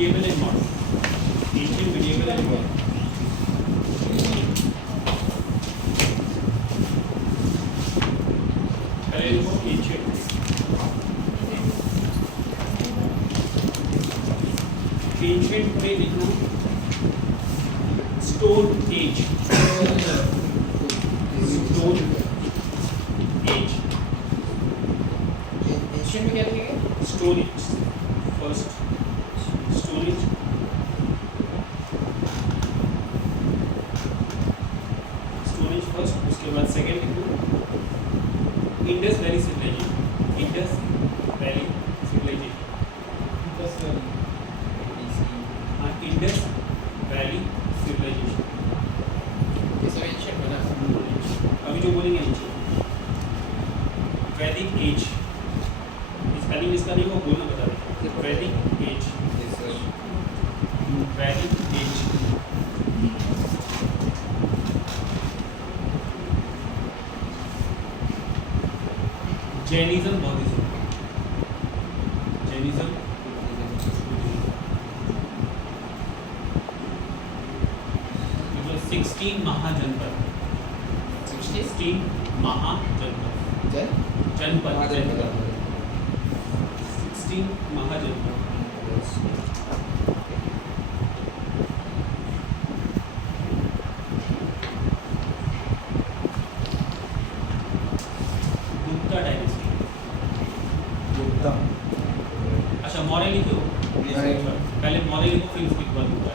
medieval and modern. Ancient, medieval and modern. पहले देखो ancient. Ancient में लिखना stone age. Stone age. Asian में क्या लिखेंगे? Stone age. First Stone age. Stone age first. उसके बाद second लिखो Indus Valley civilization. Indus Valley civilization. हाँ Indus Valley civilization. ये सब एशियन बना। अभी जो बोलेंगे ancient. Vedic age. स्पेलिंग इसका नहीं वो बोलना बता दें. Vedic age. Vedic age. Jainism, Buddhism. Jainism. मतलब 16 महाजनपद. 16 महाजनपद. जनपद. 16 महाजनपद. गुप्ता डायनेस्टी. गुप्ता अच्छा मौर्य लिखो. पहले मौर्य लिखो फिर उसके बाद Gupta.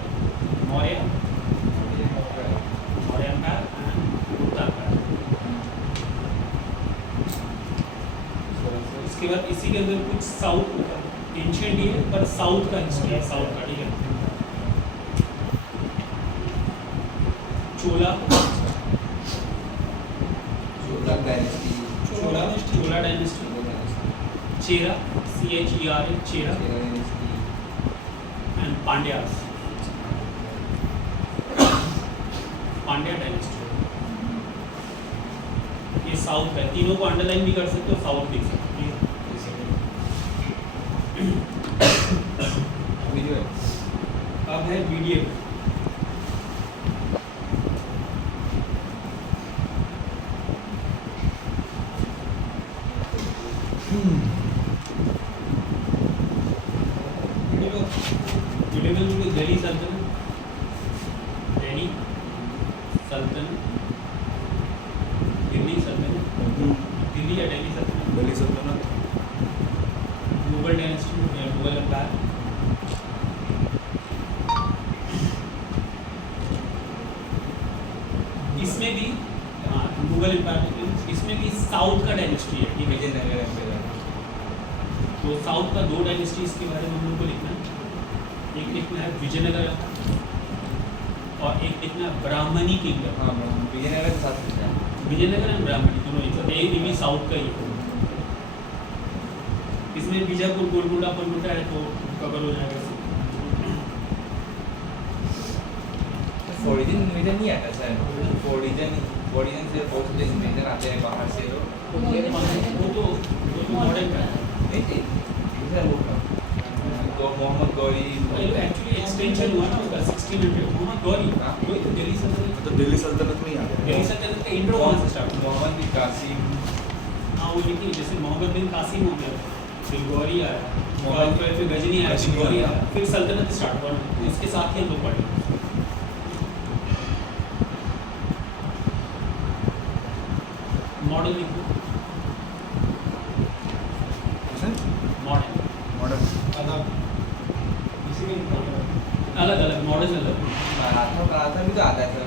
Maurya empire and Gupta empire. इसके बाद इसी के अंदर कुछ साउथ एंशिएंट ही है पर साउथ का हिस्ट्री है. साउथ का ठीक है. Chola Chola dynasty. Chera CHERA Chera and Pandyas. Pandya dynasty. ये साउथ है. तीनों को अंडरलाइन भी कर सकते हो. साउथ लिख सकते हो. अब है मीडियम. मीडियम में दिल्ली सल्तनत. दिल्ली सल्तनत. दिल्ली सल्तनत. दिल्ली या दिल्ली सल्तनत. दिल्ली सल्तनत. मुगल डायनेस्टी या मुगल एम्पायर. इसमें भी मुगल एम्पायर. इसमें भी साउथ का डायनेस्टी है. ठीक है. तो साउथ का दो डायनेस्टी इसके बारे में हम लोग को लिखना है. एक लिखना है विजयनगर और एक लिखना है ब्राह्मणी किंगडम. विजयनगर एंड ब्राह्मणी दोनों एक साथ. ये भी साउथ का ही है. इसमें बीजापुर गोलकुंडा पनगुट्टा है तो कवर हो जाएगा. ओरिजिन नहीं आता सर. ओरिजिन से बहुत मेजर आते हैं बाहर से. वो तो मॉडर्न का है. तो मोहम्मद गौरी एक्चुअली एक्सटेंशन हुआ ना उसका 1600. मोहम्मद गौरी वही तो दिल्ली सल्तनत. तो दिल्ली सल्तनत में ही आ गया. दिल्ली सल्तनत का इंट्रो वहाँ से स्टार्ट हुआ. मोहम्मद बिन कासिम. हाँ वो लिखी जैसे मोहम्मद बिन कासिम हो गया. फिर गौरी आया. फिर गजनी आया. फिर गौरी आया. फिर सल्तनत स्टार्ट हुआ. इसके साथ ही हम लोग पढ़े. मॉडल लिखो. मॉडल मॉडर्न अलग अलग मॉडल अलग. मराठा भी तो आता है सर.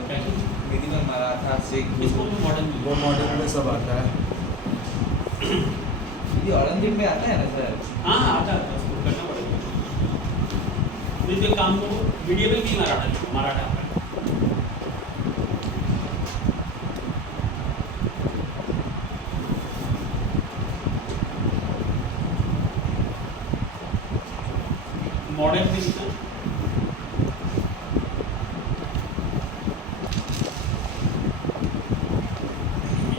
मिनिमम मराठा सिख. इसको मॉडर्न. वो मॉडर्न में सब आता है. ये औरंगजेब में आता है ना सर. हाँ आता है. उसको करना पड़ेगा. तो ये काम को मीडियम भी मराठा आता है. मॉडर्न में लिखा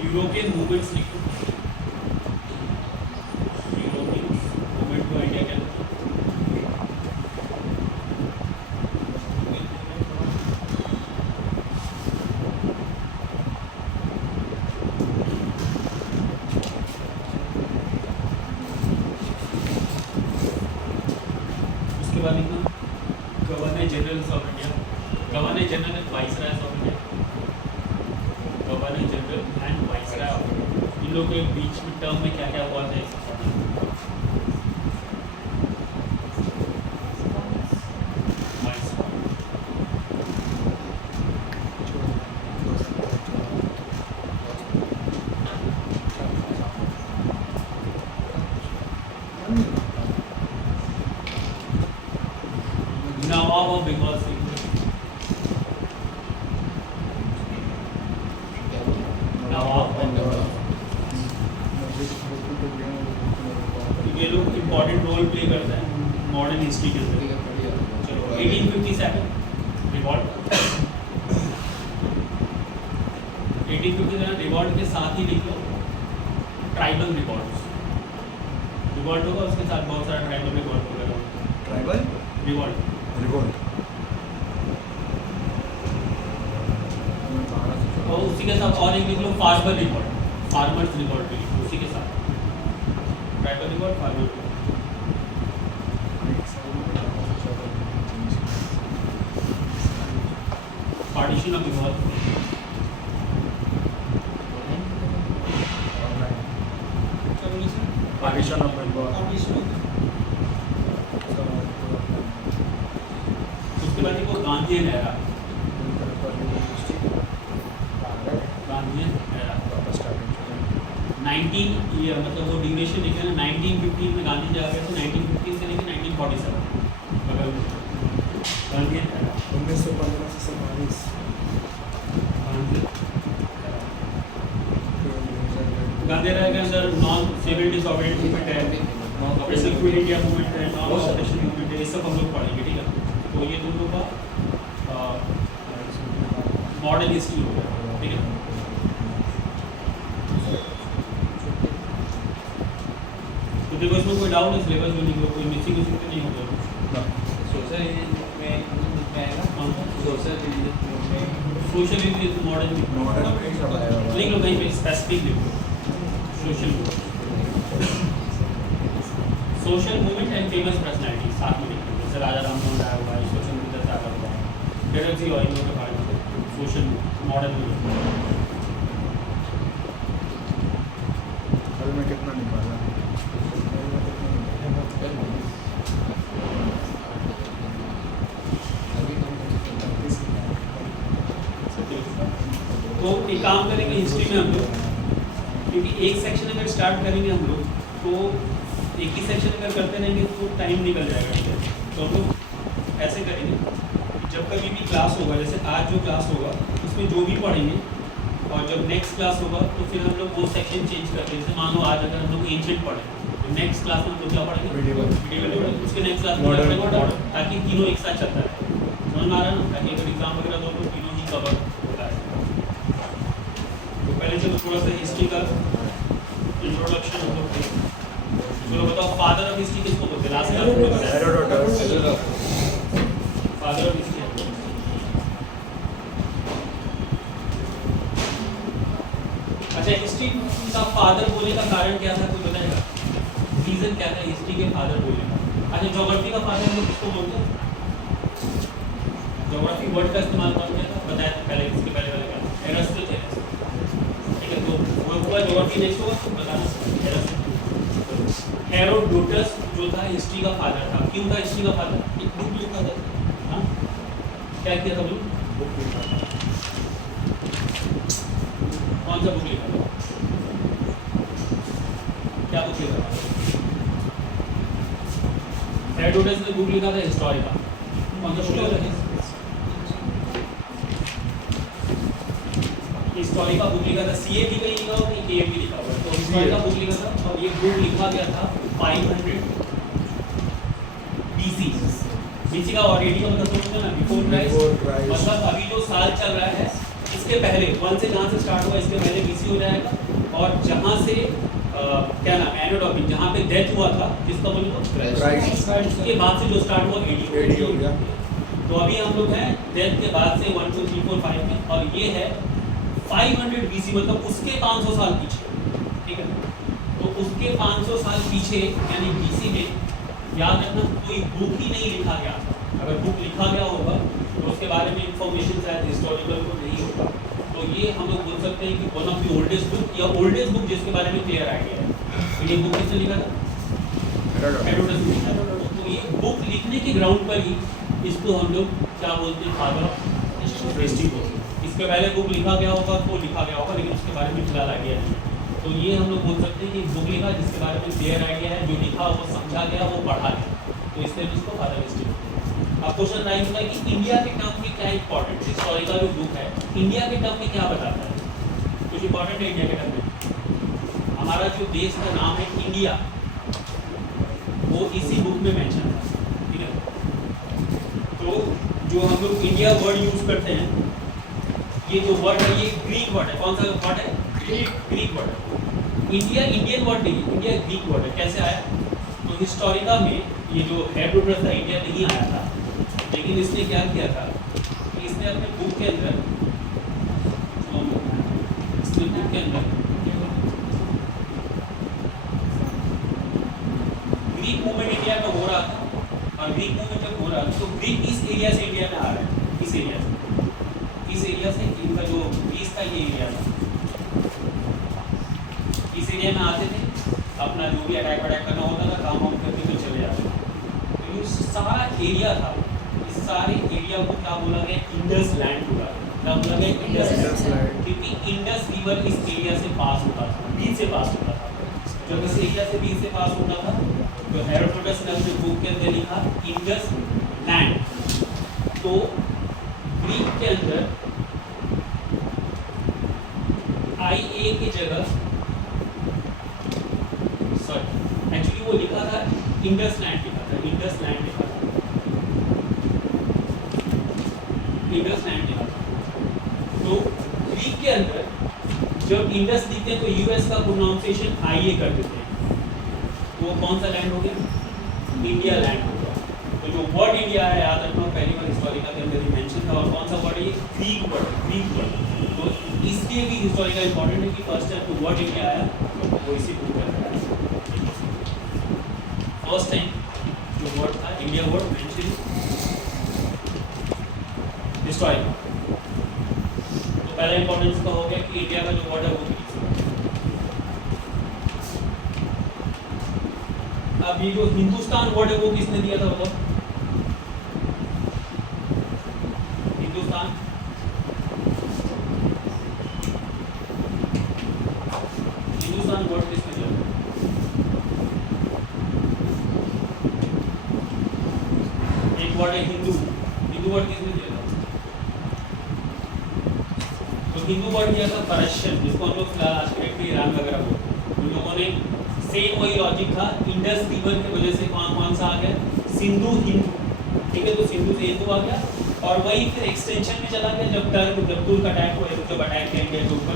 यूरोपियन मूवमेंट्स लिखो. यूरोपियन मूवमेंट को आइडिया क्या लगता है? उसके बाद लिखना governor general of India, governor general and viceroy of India, governor general and viceroy of India. इन लोगों के बीच में टर्म में क्या क्या हुआ था इसका पढ़ना। नवाब ऑफ बंगाल सिंह, नवाब ये लोग इम्पोर्टेंट रोल प्ले करते हैं मॉडर्न हिस्ट्री के अंदर। चलो 1857 रिवॉल्ट, 1857 रिवॉल्ट के साथ ही लिख लो ट्राइबल रिवॉल्ट। रिवॉल्ट होगा उसके साथ बहुत सारा ट्राइबल रिवॉल्ट वगैरह। ट्राइबल रिवॉल्ट रिवोल्ट और उसी के साथ और एक लिख लो फार्मर रिवॉल्ट, फार्मर्स रिवॉल्ट भी लिखो उसी के साथ। Tribal revolt, farmer revolt. Partition of Bengal, partition of Bengal, उसके बाद देखो Gandhian era, Gandhian era 19 year मतलब वो ड्यूरेशन लिखे ना 1915 में गांधी जी आ गए थे, 1915 से लेकर 1947 बगल में गांधीयन एरा। 1915 से 47 गांधी एरा के अंदर नॉन सिविल डिसऑर्डर मूवमेंट है, ऑपरेशन क्विट इंडिया मूवमेंट है, नॉन ऑपरेशन मूवमेंट है, ये सब हम लोग पढ़ेंगे, ठीक है। तो ये दोनों का मॉडर्न हिस्ट्री हो गया, ठीक है। तो देखो इसमें कोई डाउट है सिलेबस में नहीं, कोई मिसिंग तो नहीं होगा। सोशल में आएगा कौन सा सोशल में सोशल इंग्लिश मॉडर्न मॉडर्न में सब आएगा। लिख लो कहीं पे स्पेसिफिक लिखो social social movement and famous personality साथ में लिखो, जैसे राजा राममोहन राय हुआ, सोशल मीडिया से आकर हुआ, डेरजी और इन लोगों के बारे में सोशल मॉडर्न मूवमेंट। कल में कितना निकाला? तो एक काम करेंगे हिस्ट्री में हम लोग, क्योंकि एक सेक्शन अगर स्टार्ट करेंगे हम लोग तो एक ही सेक्शन अगर करते रहेंगे तो टाइम निकल जाएगा, ठीक है। तो हम लोग ऐसे करेंगे, जब कभी भी क्लास होगा, जैसे आज जो क्लास होगा उसमें जो भी पढ़ेंगे, और जब नेक्स्ट क्लास होगा तो फिर हम लोग वो सेक्शन चेंज करते हैं। जैसे मान लो आज अगर हम लोग एंशिएंट पढ़ें तो नेक्स्ट क्लास में हम लोग क्या पढ़ेंगे, Medieval। उसके नेक्स्ट क्लास में Modern। मॉडर्न, ताकि तीनों एक साथ चलता है। समझ में आ रहा है ना, ताकि अगर एग्जाम वगैरह दो तो तीनों ही कवर होता है। तो पहले चलो थोड़ा सा हिस्ट्री का इंट्रोडक्शन हम लोग देखें। चलो बताओ फादर ऑफ हिस्ट्री किसको बोलते हैं? लास्ट क्लास में बताया हेरोडोटस। Father of history. अच्छा हिस्ट्री का फादर बोलने का कारण क्या था, कोई बताएगा? रीजन क्या था हिस्ट्री के फादर बोलने का? अच्छा ज्योग्राफी का फादर हम लोग किसको बोलते हैं? ज्योग्राफी वर्ड का इस्तेमाल कौन किया था बताया था पहले, इसके पहले वाले क्या था? एरिस्टोटेलेस, ठीक है। तो वो पूरा ज्योग्राफी नेक्स्ट होगा तो बताना। एरिस्टोटेलेस, हेरोडोटस जो था हिस्ट्री का फादर था। क्यों था हिस्ट्री का फादर? एक बुक लिखा था। हाँ क्या किया था बुक? कौन सा बुक लिखा था? क्या बुक लिखा था? हेरोडोटस ने बुक लिखा था हिस्टोरिका। कौन सा बुक लिखा था? हिस्टोरिका बुक लिखा था। सीए भी कहीं लिखा हुआ, के भी लिखा हुआ। तो हिस्टोरिका बुक लिखा था और ये बुक लिखा गया था 500 बीसी। बीसी का और एडी का मतलब सोचते ना, बिफोर क्राइस्ट। मतलब अभी जो साल चल रहा है इसके पहले 1 से जहाँ से स्टार्ट हुआ इसके पहले बीसी हो जाएगा, और जहाँ से क्या नाम एनो डॉकिन जहाँ पे डेथ हुआ था किसका बोले तो क्राइस्ट। उसके बाद से जो स्टार्ट हुआ एडी हो गया। तो अभी हम लोग हैं डेथ के बाद से 1 2 3 4 5 में, और ये है 500 बीसी मतलब उसके 500 साल पीछे, ठीक है। तो उसके 500 साल पीछे यानी बीसी में याद रखना कोई बुक ही नहीं लिखा गया था। अगर बुक लिखा गया होगा तो उसके बारे में इंफॉर्मेशन शायद हिस्टोरिकल को नहीं होगा। तो ये हम लोग बोल सकते हैं कि one of the oldest book या ओल्डेस्ट बुक जिसके बारे में क्लियर आइडिया है। तो ये बुक किसने लिखा था? हेरोडोटस ने लिखा था। तो ये बुक लिखने के ग्राउंड पर ही इसको हम लोग क्या बोलते हैं, फादर ऑफ हिस्ट्री बोलते हैं। इसके पहले बुक लिखा गया होगा तो लिखा गया होगा, लेकिन उसके बारे में फिलहाल आइडिया नहीं। तो ये हम लोग बोल सकते हैं कि बुक लिखा जिसके बारे में क्लियर आइडिया है, जो लिखा वो समझा गया, वो पढ़ा गया, तो इसलिए इसको फादर हिस्ट्री बोलते हैं। अब क्वेश्चन राइज होता है कि इंडिया के टर्म में क्या इंपॉर्टेंट, हिस्टोरिकल जो बुक है इंडिया के टर्म में क्या बताता है, कुछ इंपॉर्टेंट है इंडिया के टर्म में? हमारा जो देश का नाम है इंडिया, वो इसी बुक में मेंशन था, ठीक है। तो जो हम लोग इंडिया वर्ड यूज करते हैं, ये जो वर्ड है ये ग्रीक वर्ड है। कौन सा वर्ड है? ग्रीक वर्ड है। इंडिया इंडियन वर्ड नहीं, इंडिया ग्रीक वर्ड है। कैसे आया? तो हिस्टोरिका में ये जो हेरोडोटस था, इंडिया नहीं आया था, लेकिन इसने क्या किया था कि इसने अपने बुक के अंदर ग्रीक मूवमेंट इंडिया में हो रहा था, और ग्रीक मूवमेंट जब हो रहा था तो ग्रीक इस एरिया से इंडिया में आ रहा है, इस एरिया से इनका जो ग्रीस का ये एरिया था, इस एरिया में आते थे, अपना जो भी अटैक करना होता था, काम वाम करके तो चले जाते थे। तो ये सारा एरिया था, इस सारे एरिया को क्या बोला गया? इंडस लैंड बोला गया। क्या बोला गया? इंडस लैंड, क्योंकि इंडस रिवर इस एरिया से पास होता था, बीच से पास होता था। जब इस एरिया से बीच से पास होता था तो हेरोडोटस ने अपने बुक के अंदर लिखा इंडस लैंड। तो ग्रीक के अंदर IA की जगह, सॉरी एक्चुअली वो लिखा था इंडस लैंड लिखा था, इंडस लैंड लिखा था, इंडस लैंड लिखा था। तो ग्रीक के अंदर जब इंडस लिखते हैं तो यूएस का प्रोनाउंसिएशन IA कर देते हैं, तो वो कौन सा लैंड हो गया? इंडिया लैंड हो गया। तो जो वर्ड इंडिया है, याद रखना, पहली बार हिस्टोरिकल के अंदर ही मेंशन था। और कौन सा वर्ड है ये? Greek word. तो इसलिए भी हिस्टोरिकल इंपॉर्टेंट है कि फर्स्ट टाइम जो वर्ड इंडिया आया तो वो इसी बुक में आया। फर्स्ट टाइम जो वर्ड था इंडिया वर्ड मेंशन हिस्टोरिकल। तो पहला इंपॉर्टेंस का हो गया कि इंडिया का जो वर्ड है वो ग्रीक से। अब ये जो हिंदुस्तान वर्ड है वो किसने दिया था बताओ? हिंदुस्तान वर्ड किसने दिया था? एक वर्ड है हिंदू वर्ड किसने दिया था? तो हिंदू वर्ड दिया था पर्शियन, जिसको हम लोग फिलहाल आज के डेट में ईरान वगैरह बोलते हैं। उन लोगों ने सेम वही लॉजिक था, इंडस रिवर की वजह से कौन सा आ गया? सिंधु हिंदू, ठीक है। तो सिंधु से हिंदू आ गया, और वही फिर एक्सटेंशन में चला गया जब तुर्क अटैक हुआ, जब अटैक किया इंडिया के ऊपर,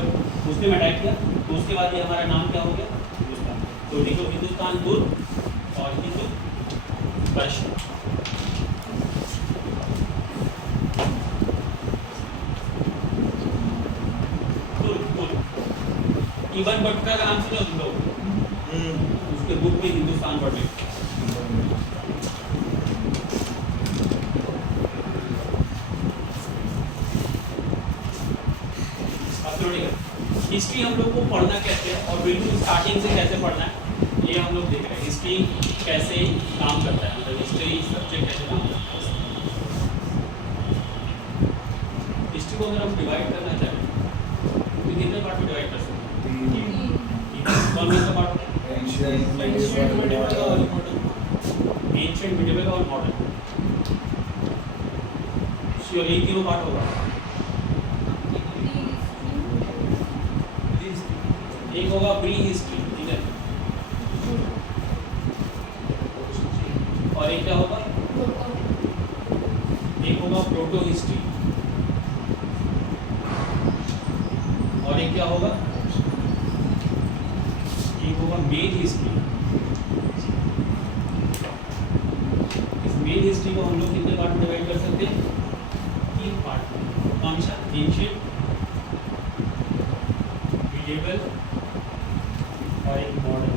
उसने अटैक किया, तो उसके बाद ये हमारा नाम क्या हो गया? हिंदुस्तान। तो देखो हिंदुस्तान तुर्क और हिंदू पर्शियन। इवन बटुता का नाम सुनो तुम लोग? उसके बुक में हिंदुस्तान वर्ड है। हिस्ट्री हम लोग को पढ़ना कैसे है और बिल्कुल स्टार्टिंग से कैसे पढ़ना है, ये हम लोग देख रहे हैं। हिस्ट्री कैसे काम करता है, मतलब हिस्ट्री सब्जेक्ट कैसे काम करता है। हिस्ट्री को अगर हम डिवाइड करना चाहें तो कितने पार्ट में डिवाइड कर सकते हैं? कौन सा पार्ट? एंशिएंट, मिडिवल और मॉडर्न। श्योर यही तीनों पार्ट होगा। एक होगा प्री हिस्ट्री, ठीक है, और एक क्या होगा? एक होगा प्रोटो हिस्ट्री, और एक क्या होगा? एक होगा मेन हिस्ट्री। इस मेन हिस्ट्री को हम लोग कितने पार्ट में डिवाइड कर सकते हैं? 3 पार्ट में। कौन सा? एंशिएंट, मिडिवल और एक मॉडर्न।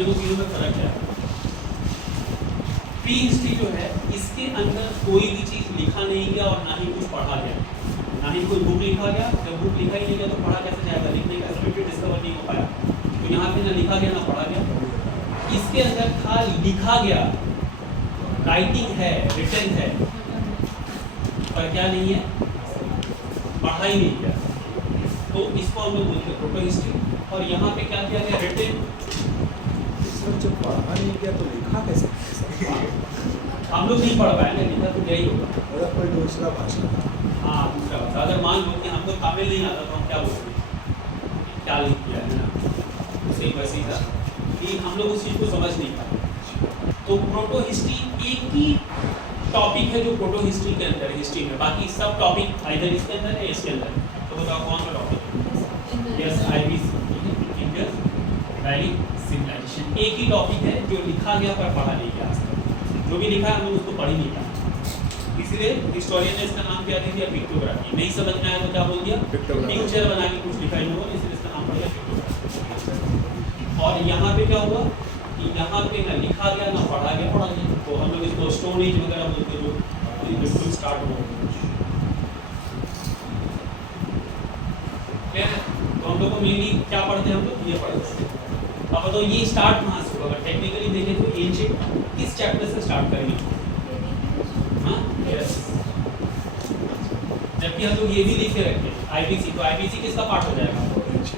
देखो तीनों में फर्क क्या है। प्री हिस्ट्री जो है इसके अंदर कोई भी चीज़ लिखा नहीं गया और ना ही कुछ पढ़ा गया, ना ही कोई बुक लिखा गया। जब बुक लिखा ही नहीं गया तो पढ़ा कैसे जाएगा, लिखने का एबिलिटी डिस्कवर नहीं हो पाया। तो यहाँ पे ना लिखा गया ना पढ़ा गया। इसके अंदर था लिखा गया, राइटिंग है, रिटन है, पर क्या नहीं है, पढ़ा ही नहीं गया। तो इसको हम लोग बोलते हैं प्रोटो हिस्ट्री। और यहाँ पे क्या किया गया, रिटन। सर जब पढ़ा नहीं गया तो लिखा कैसे? हम लोग नहीं पढ़ पाएंगे, लिखा तो क्या ही होगा। अगर कोई दूसरा भाषा था। हाँ दूसरा बात, अगर मान लो कि हमको तमिल नहीं आता तो हम क्या बोलते, क्या लिख दिया है ना, सही वैसे ही था कि हम लोग उस चीज़ को समझ नहीं पाए। तो प्रोटो हिस्ट्री एक ही टॉपिक है जो प्रोटो हिस्ट्री के अंदर है, हिस्ट्री में। बाकी सब टॉपिक आइदर इसके अंदर है इसके अंदर है। तो बताओ कौन सा topic? Yes, IBC, Indus valley civilisation. एक ही टॉपिक है जो लिखा गया पर पढ़ा नहीं गया आज तक। जो भी लिखा है हम लोग उसको पढ़ ही नहीं पाए। इसलिए हिस्टोरियन ने इसका नाम क्या दे दिया, पिक्टोग्राफी। नहीं समझ में आया तो क्या बोल दिया, पिक्चर बना के कुछ लिखा ही नहीं होगा, इसलिए इसका नाम पड़ गया पिक्टोग्राफी। और यहाँ पे क्या हुआ कि यहाँ पे ना लिखा गया ना पढ़ा गया। तो हम लोग इसको स्टोन एज वगैरह बोलते हैं, जो बिल्कुल स्टार्ट हुआ। तो हम लोग को मेनली क्या पढ़ते हैं, हम लोग ये पढ़ते हैं। अब बताओ ये स्टार्ट कहाँ से होगा? अगर टेक्निकली देखें तो एंशिएंट किस चैप्टर से स्टार्ट करेंगे? हाँ यस, जबकि हम लोग ये भी लिख के रखते हैं IBC, तो IBC किसका पार्ट हो जाएगा?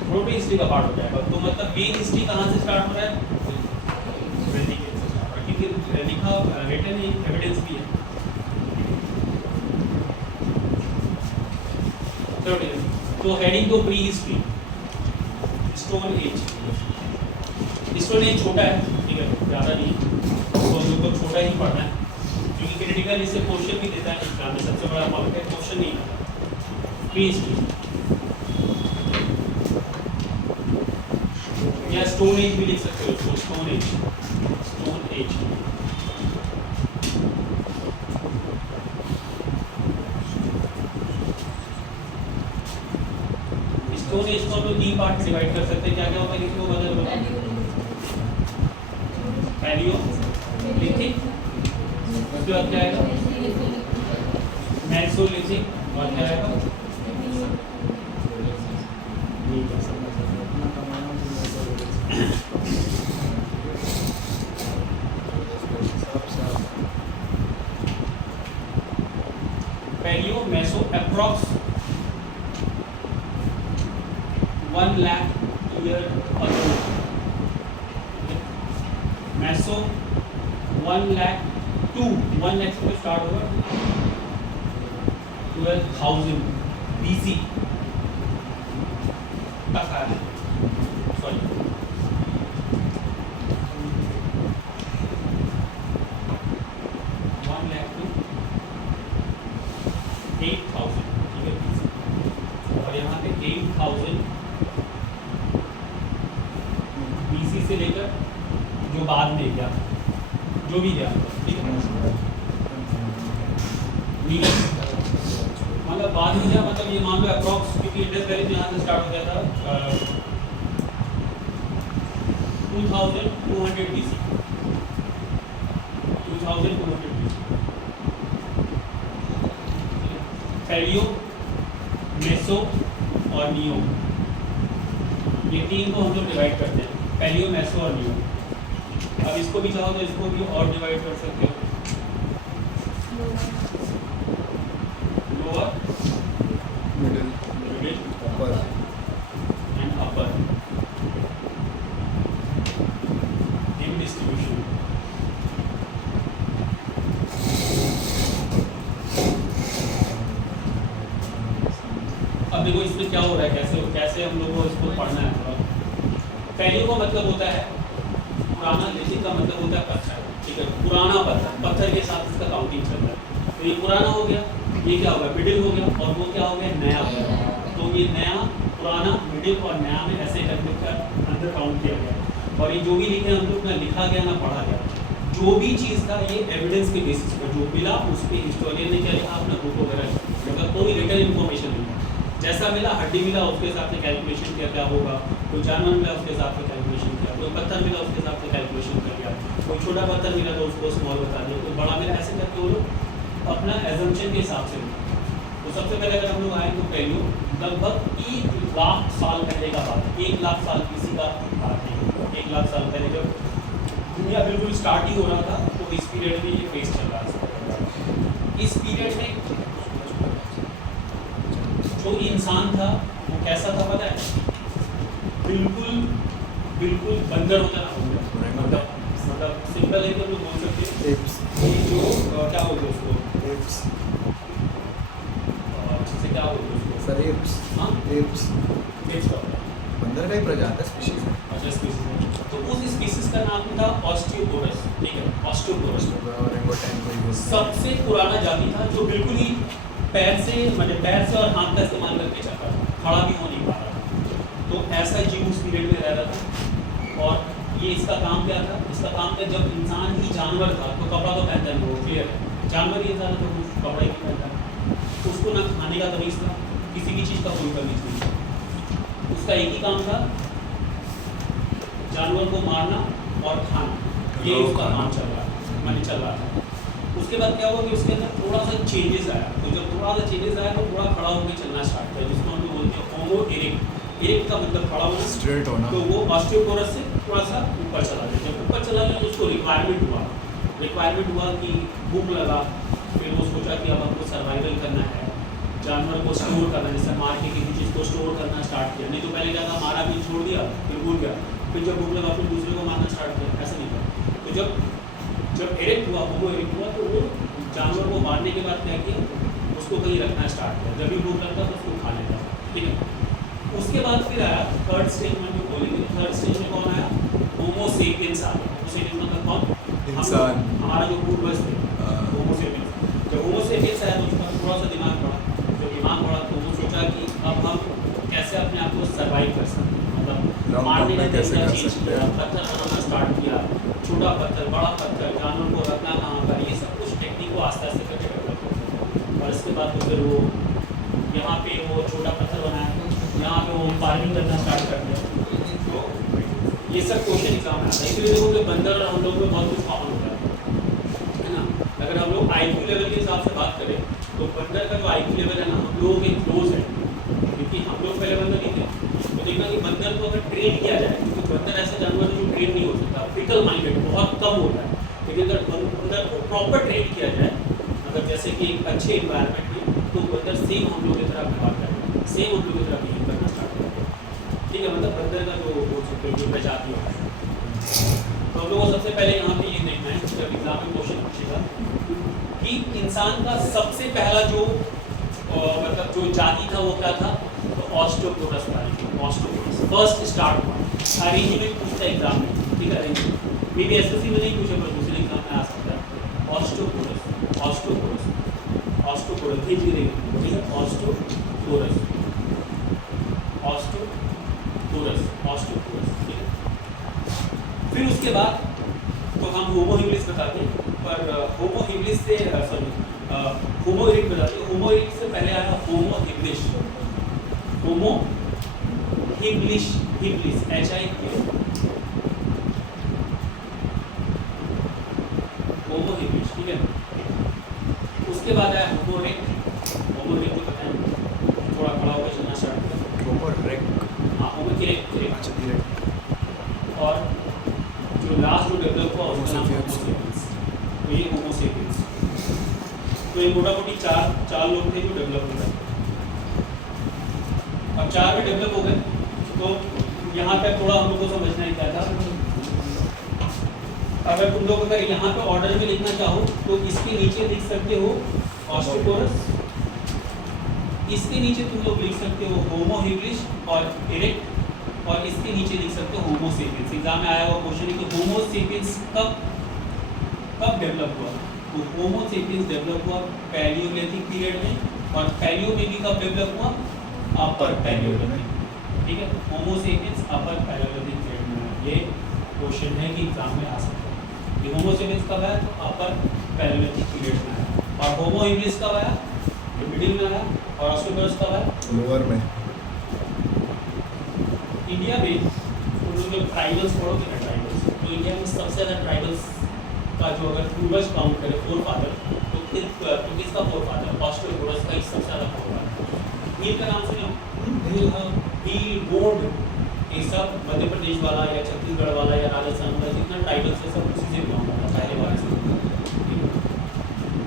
प्रोटो हिस्ट्री का पार्ट हो जाएगा। तो मतलब मेन हिस्ट्री कहाँ से स्टार्ट हो रहा है? वैदिक एज से स्टार्ट हो रहा है, क्योंकि लिखा रिटन एविडेंस भी है। तो हेडिंग तो pre history, stone age. Stone age छोटा है, ठीक है, ज़्यादा नहीं, तो हम लोग को छोटा ही पढ़ना है, क्योंकि क्रिटिकल इससे क्वेश्चन भी देता है एग्जाम में। सबसे बड़ा पॉइंट है क्वेश्चन नहीं आता। प्री हिस्ट्री या स्टोन एज भी लिख सकते हो इसको, stone age. Stone age stone age को हम लोग 3 पार्ट में डिवाइड कर सकते हैं। क्या क्या होगा किसी को बता दो? पैलियोलिथिक, उसके बाद क्या आएगा? मेसोलिथिक, और क्या आएगा? Paleo meso approx 1 lakh year ago. Meso 1 lakh से स्टार्ट होगा, 12,000 BC तक आया है। सॉरी 1 लाख to 8,000, ठीक है, BC। और यहाँ पे 8,000 BC से लेकर जो बाद में गया, जो भी गया, ठीक है, मतलब बाद में गया, मतलब ये मान लो अप्रॉक्स, क्योंकि इंडस वैली तो यहाँ से स्टार्ट हो गया था 2200 BC, 2200 BC। पैलियो, मेसो और नियो, ये 3 को हम लोग डिवाइड करते हैं, पैलियो, मेसो और नियो। अब इसको भी चाहो तो इसको भी और डिवाइड कर सकते हो, lower, middle, middle upper. And upper in distribution. अब देखो इसमें क्या हो रहा है, कैसे हम लोग को इसको पढ़ना है थोड़ा। पैलियो का मतलब होता है पुराना, लिथिक का मतलब होता है पत्थर, ठीक है, पुराना पत्थर के साथ इसका काउंटिंग चल रहा है। तो ये पुराना हो गया, ये क्या हो गया, मिडिल हो गया, और वो क्या हो गया, नया हो गया। तो ये नया, पुराना, मिडिल और नया में ऐसे करके अंदर काउंट किया गया। और ये जो भी लिखे हम लोग, ना लिखा गया ना पढ़ा गया, जो भी चीज़ था ये एविडेंस के बेसिस पर जो मिला उस पर हिस्टोरियन ने क्या लिखा, अपना बुक वगैरह, मतलब कोई रिटर्न इन्फॉर्मेशन नहीं, जैसा मिला, हड्डी मिला उसके हिसाब से कैलकुलेशन किया क्या होगा, कोई जानवर मिला उसके हिसाब से कैलकुलेशन किया, कोई पत्थर मिला उसके हिसाब से कैलकुलेशन कर लिया, कोई छोटा पत्थर मिला तो उसको स्मॉल बता दिया, कोई बड़ा मिला, ऐसे करके वो लोग अपना एजम्पशन के हिसाब से मिला। तो सबसे पहले अगर हम लोग आए तो पहलू लगभग 1 लाख साल पहले का बात है, 1 लाख साल किसी का बात नहीं, 1 लाख साल पहले जब दुनिया बिल्कुल स्टार्ट ही हो रहा था तो इस पीरियड में ये फेस चल रहा था। इस पीरियड में जो इंसान था वो कैसा था पता है? बिल्कुल बिल्कुल बंदर होता ना, मतलब सिंपल है तो लोग बोल सकते हैं कि जो क्या बोलते हैं उसको, अच्छे से क्या बोलते हैं उसको, सर एप्स, हाँ एप्स एप्स का बंदर का ही प्रजाति है, स्पीशीज है। अच्छा स्पीसीज, तो उस स्पीसीज का नाम था ऑस्टियोपोरस, ठीक है, ऑस्टियोपोरस। ओरेंगोटैन को यूज सबसे पुराना जाति था जो बिल्कुल ही पैर से मतलब पैर से और हाथ का इस्तेमाल करके चलता था, खड़ा भी हो नहीं पा रहा था। तो ऐसा जीव उस पीरियड में रह रहा था। और ये इसका काम क्या था? इसका काम था जब इंसान ही जानवर था तो कपड़ा तो पहनता नहीं, वो क्लियर है, जानवर ही इंसान तो कपड़ा ही नहीं पहनता। उसको ना खाने का तमीज़ था, किसी भी चीज़ का कोई तमीज़ नहीं था, उसका एक ही काम था जानवर को मारना और खाना, ये उसका काम चल रहा था। उसके बाद क्या हुआ कि उसके अंदर थोड़ा सा चेंजेस आया, तो जब थोड़ा सा चेंजेस आया तो थोड़ा खड़ा होकर चलना स्टार्ट किया, जिसको हम लोग बोलते हैं होमो इरेक्ट। इरेक्ट का मतलब खड़ा होना, स्ट्रेट होना। तो वो ऑस्टियोपोरस से थोड़ा सा ऊपर चला गया। जब ऊपर चला गया तो उसको रिक्वायरमेंट हुआ कि भूख लगा, फिर वो सोचा कि अब हमको सर्वाइवल करना है, जानवर को स्टोर करना है, जैसे मार के किसी चीज़ को स्टोर करना स्टार्ट किया। नहीं तो पहले क्या था, मारा भी छोड़ दिया, फिर भूल गया, फिर जब भूख लगा फिर दूसरे को मारना स्टार्ट किया, ऐसा नहीं था। तो जब इरेक्ट हुआ, होमो इरेक्ट हुआ, तो वो जानवर को मारने के बाद क्या किया, उसको कहीं रखना स्टार्ट किया, जब भी भूख लगता तो उसको खा लेता, ठीक है। उसके बाद फिर आया थर्ड स्टेज में, जो बोलेंगे थर्ड स्टेज में कौन आया? होमो सेपियंस आ गया। होमो सेपियंस मतलब कौन? इंसान। हमारा जो पूर्वज थे, होमो सेपियंस। जब होमो सेपियंस आया तो उसका थोड़ा सा दिमाग बढ़ा, जब दिमाग बढ़ा तो वो सोचा कि अब हम कैसे अपने आप को सर्वाइव कर सकते हैं, मतलब मारने का कैसे तरीका कर चेंज सकते किया, हैं। पत्थर बनाना स्टार्ट किया, छोटा पत्थर, बड़ा पत्थर, जानवर को रखना कहाँ पर, ये सब कुछ टेक्निक को आस्ते आस्ते करके डेवलप किया। और इसके बाद तो फिर वो यहाँ पे वो छोटा पत्थर बनाया, यहाँ पे वो फार्मिंग करना स्टार्ट कर दिया। तो ये सब क्वेश्चन एग्जाम में आता है, इसलिए देखो कि बंदर और हम लोग में बहुत कुछ कॉमन होता है ना। अगर हम लोग IQ लेवल के हिसाब से बात करें तो बंदर का जो IQ लेवल है ना, हम लोगों के क्लोज है, क्योंकि हम लोग पहले बंदर नहीं थे। तो देखना कि बंदर को अगर ट्रेन किया जाए, क्योंकि बंदर ऐसा जानवर है जो ट्रेन नहीं हो सकता, फिकल माइंडेड बहुत कम होता है, लेकिन अगर बंदर को प्रॉपर ट्रेन किया जाए, मतलब जैसे कि एक अच्छे इन्वायरमेंट में, तो बंदर सेम हम लोग की तरह व्यवहार करेगा, सेम हम लोग की तरह बिहेव करना स्टार्ट करेगा, ठीक है। मतलब बंदर का जो बोल सकते हो जो प्रजाति होता है। तो हम लोग को सबसे पहले यहाँ पे ये देखना है, जब एग्जाम में क्वेश्चन पूछेगा कि इंसान का सबसे पहला जो मतलब जो जाति था वो क्या था, तो ऑस्टियोपोरस था। ऑस्टियोपोरस फर्स्ट स्टार्ट हुआ, अरेंज में पूछता है एग्जाम में, ठीक है। अरेंज मे बी SSC में नहीं पूछे पर दूसरे एग्जाम में आ सकता है। ऑस्टियोपोरस, ऑस्टियोपोरस, ऑस्टियोपोरस धीरे धीरे, ठीक है। ऑस्टियोपोरस, ऑस्टियोपोरस, ऑस्टियोपोरस, ठीक है। फिर उसके बाद तो हम होमो हिबिलिस बताते हैं, पर होमो हिबिलिस से होमो इरेक्ट बताते हैं। होमो इरेक्ट से पहले आया होमो हिबिलिस, होमो हिबिलिस, हिबिलिस HIBLIS, होमो हिबिलिस, ठीक है। उसके बाद आया होमो इरेक्ट, होमो इरेक्ट को पता है थोड़ा खड़ा होकर चलना स्टार्ट किया। होमो इरेक्ट, हाँ होमो इरेक्ट, अच्छा इरेक्ट। और जो लास्ट जो डेवलप हुआ उसका नाम Homo होमो sapiens। सेपियंस। तो ये होमो सेपियंस, तो ये मोटा मोटी चार लोग थे जो डेवलप हो गए। अब चार में डेवलप हो गए, तो यहाँ पे थोड़ा हम लोग को समझना ही क्या था। अगर तुम लोग अगर यहाँ पे ऑर्डर में लिखना चाहो तो इसके नीचे लिख सकते हो ऑस्टियोपोरस, इसके नीचे तुम लोग लिख सकते हो होमो हिबिलिस और इरेक्ट, और इसके नीचे लिख सकते हो होमो सेपियंस। एग्जाम में आया हुआ क्वेश्चन है कि होमो सेपियंस कब डेवलप हुआ, तो होमो सेपियंस डेवलप हुआ पैलियोलिथिक पीरियड में, और पैलियो में भी कब डेवलप हुआ, अपर पैलियोलिथिक, ठीक है। होमो सेपियंस अपर पैलियोलिथिक पीरियड में हुआ। ये क्वेश्चन है कि एग्जाम में आ सकता है कि होमो सेपियंस कब आया, तो अपर पैलियोलिथिक पीरियड में आया, और होमो हिबिलिस कब आया, मिडिल में आया, और ऑस्टियोपोरस कब आया, लोअर में। इंडिया में। तुम लोग ट्राइबल्स पढ़ोगे ना, ट्राइबल्स तो इंडिया में सबसे ज़्यादा ट्राइबल्स का जो अगर पूर्वज काउंट करें फोर फादर तो किसका फोर फादर ऑस्ट्रोगोरस का ही सबसे ज़्यादा फोर फादर। भील का नाम सुने हो? भील गोंड ये सब मध्य प्रदेश वाला या छत्तीसगढ़ वाला या राजस्थान वाला जितना ट्राइबल्स है सब उसी से बिलोंग करता है पहले बार से।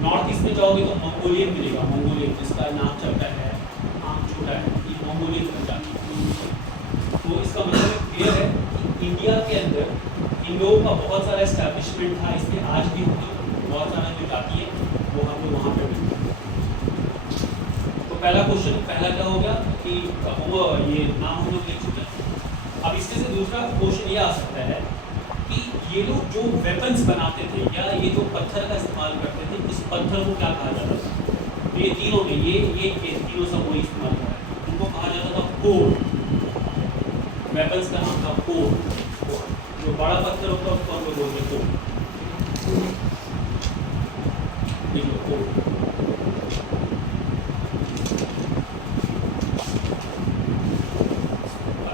नॉर्थ ईस्ट में जाओगे तो मंगोलियन मिलेगा, मंगोलियन जिसका नाम चलता है आम छोटा है, ये मंगोलियन बन जाती है। तो इसका मतलब क्लियर है कि इंडिया के अंदर इन लोगों का बहुत सारा एस्टैब्लिशमेंट था, इसलिए आज भी बहुत सारा जो जाति है वो हम लोग वहाँ पर मिलते हैं। तो पहला क्वेश्चन पहला क्या हो गया कि वो ये नाम हम लोग ले चुके हैं। अब इसमें से दूसरा क्वेश्चन ये आ सकता है कि ये लोग जो वेपन्स बनाते थे या ये जो पत्थर का इस्तेमाल करते थे इस पत्थर को क्या कहा जाता था? ये तीनों में ये तीनों सब वही इस्तेमाल कर रहे हैं, उनको कहा जाता था कोर। वेपन्स का नाम था कोर। जो बड़ा पत्थर होता है उसको हम लोग बोलते कोर।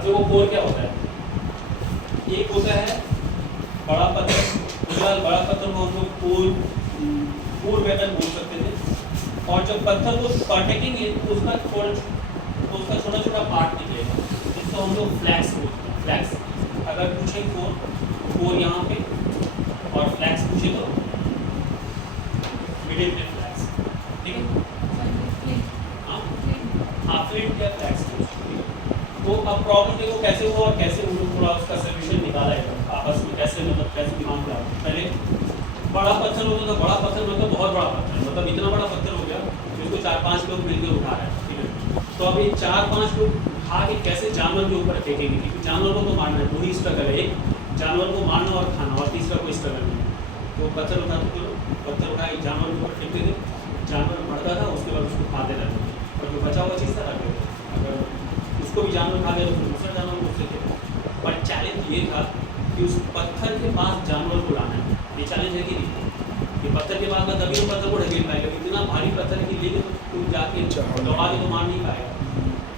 तो वो कोर क्या होता है? एक होता है बड़ा पत्थर, बड़ा पत्थर को हम लोग कोर वेपन बोल सकते थे। और जब पत्थर को काटेंगे तो उसका छोटा छोटा पार्ट निकलेगा जिसको हम लोग फ्लैक्स बोलते हैं। फ्लैक्स अगर पूछे कोर यहाँ पे और फ्लैक्स पूछे तो मिडिल में फ्लैक्स, ठीक है? हाँ फ्लिंट या फ्लैक्स। तो अब प्रॉब्लम देखो कैसे हुआ और कैसे उन लोग थोड़ा उसका सोल्यूशन निकाला है आपस में, कैसे दिमाग लगा। पहले बड़ा पत्थर होता था, बड़ा पत्थर मतलब बहुत बड़ा पत्थर, मतलब इतना बड़ा पत्थर हो गया जिसको 4-5 लोग मिलकर उठा रहे हैं, ठीक है? तो अब ये 4-5 लोग उठा के कैसे जानवर के ऊपर फेंकेंगे, क्योंकि जानवर को तो मारना है, वही स्ट्रगल है। एक जानवर को मारना और खाना, और तीसरा कोई स्ट्रगल नहीं है। तो पत्थर उठाते थे, पत्थर उठा के जानवर के ऊपर फेंकते थे, जानवर मरता था, उसके बाद उसको खाते रहते थे, और जो बचा हुआ चीज़ था रखते थे। अगर उसको भी जानवर खा गया तो फिर दूसरा जानवर को उससे थे। पर चैलेंज ये था कि उस पत्थर के पास जानवर को लाना है। ये चैलेंज है कि नहीं? ये पत्थर के पास तभी तो पत्थर को ढकेल पाएगा, इतना भारी पत्थर है कि लेके तुम जाके दौड़ा के तो मार नहीं पाएगा।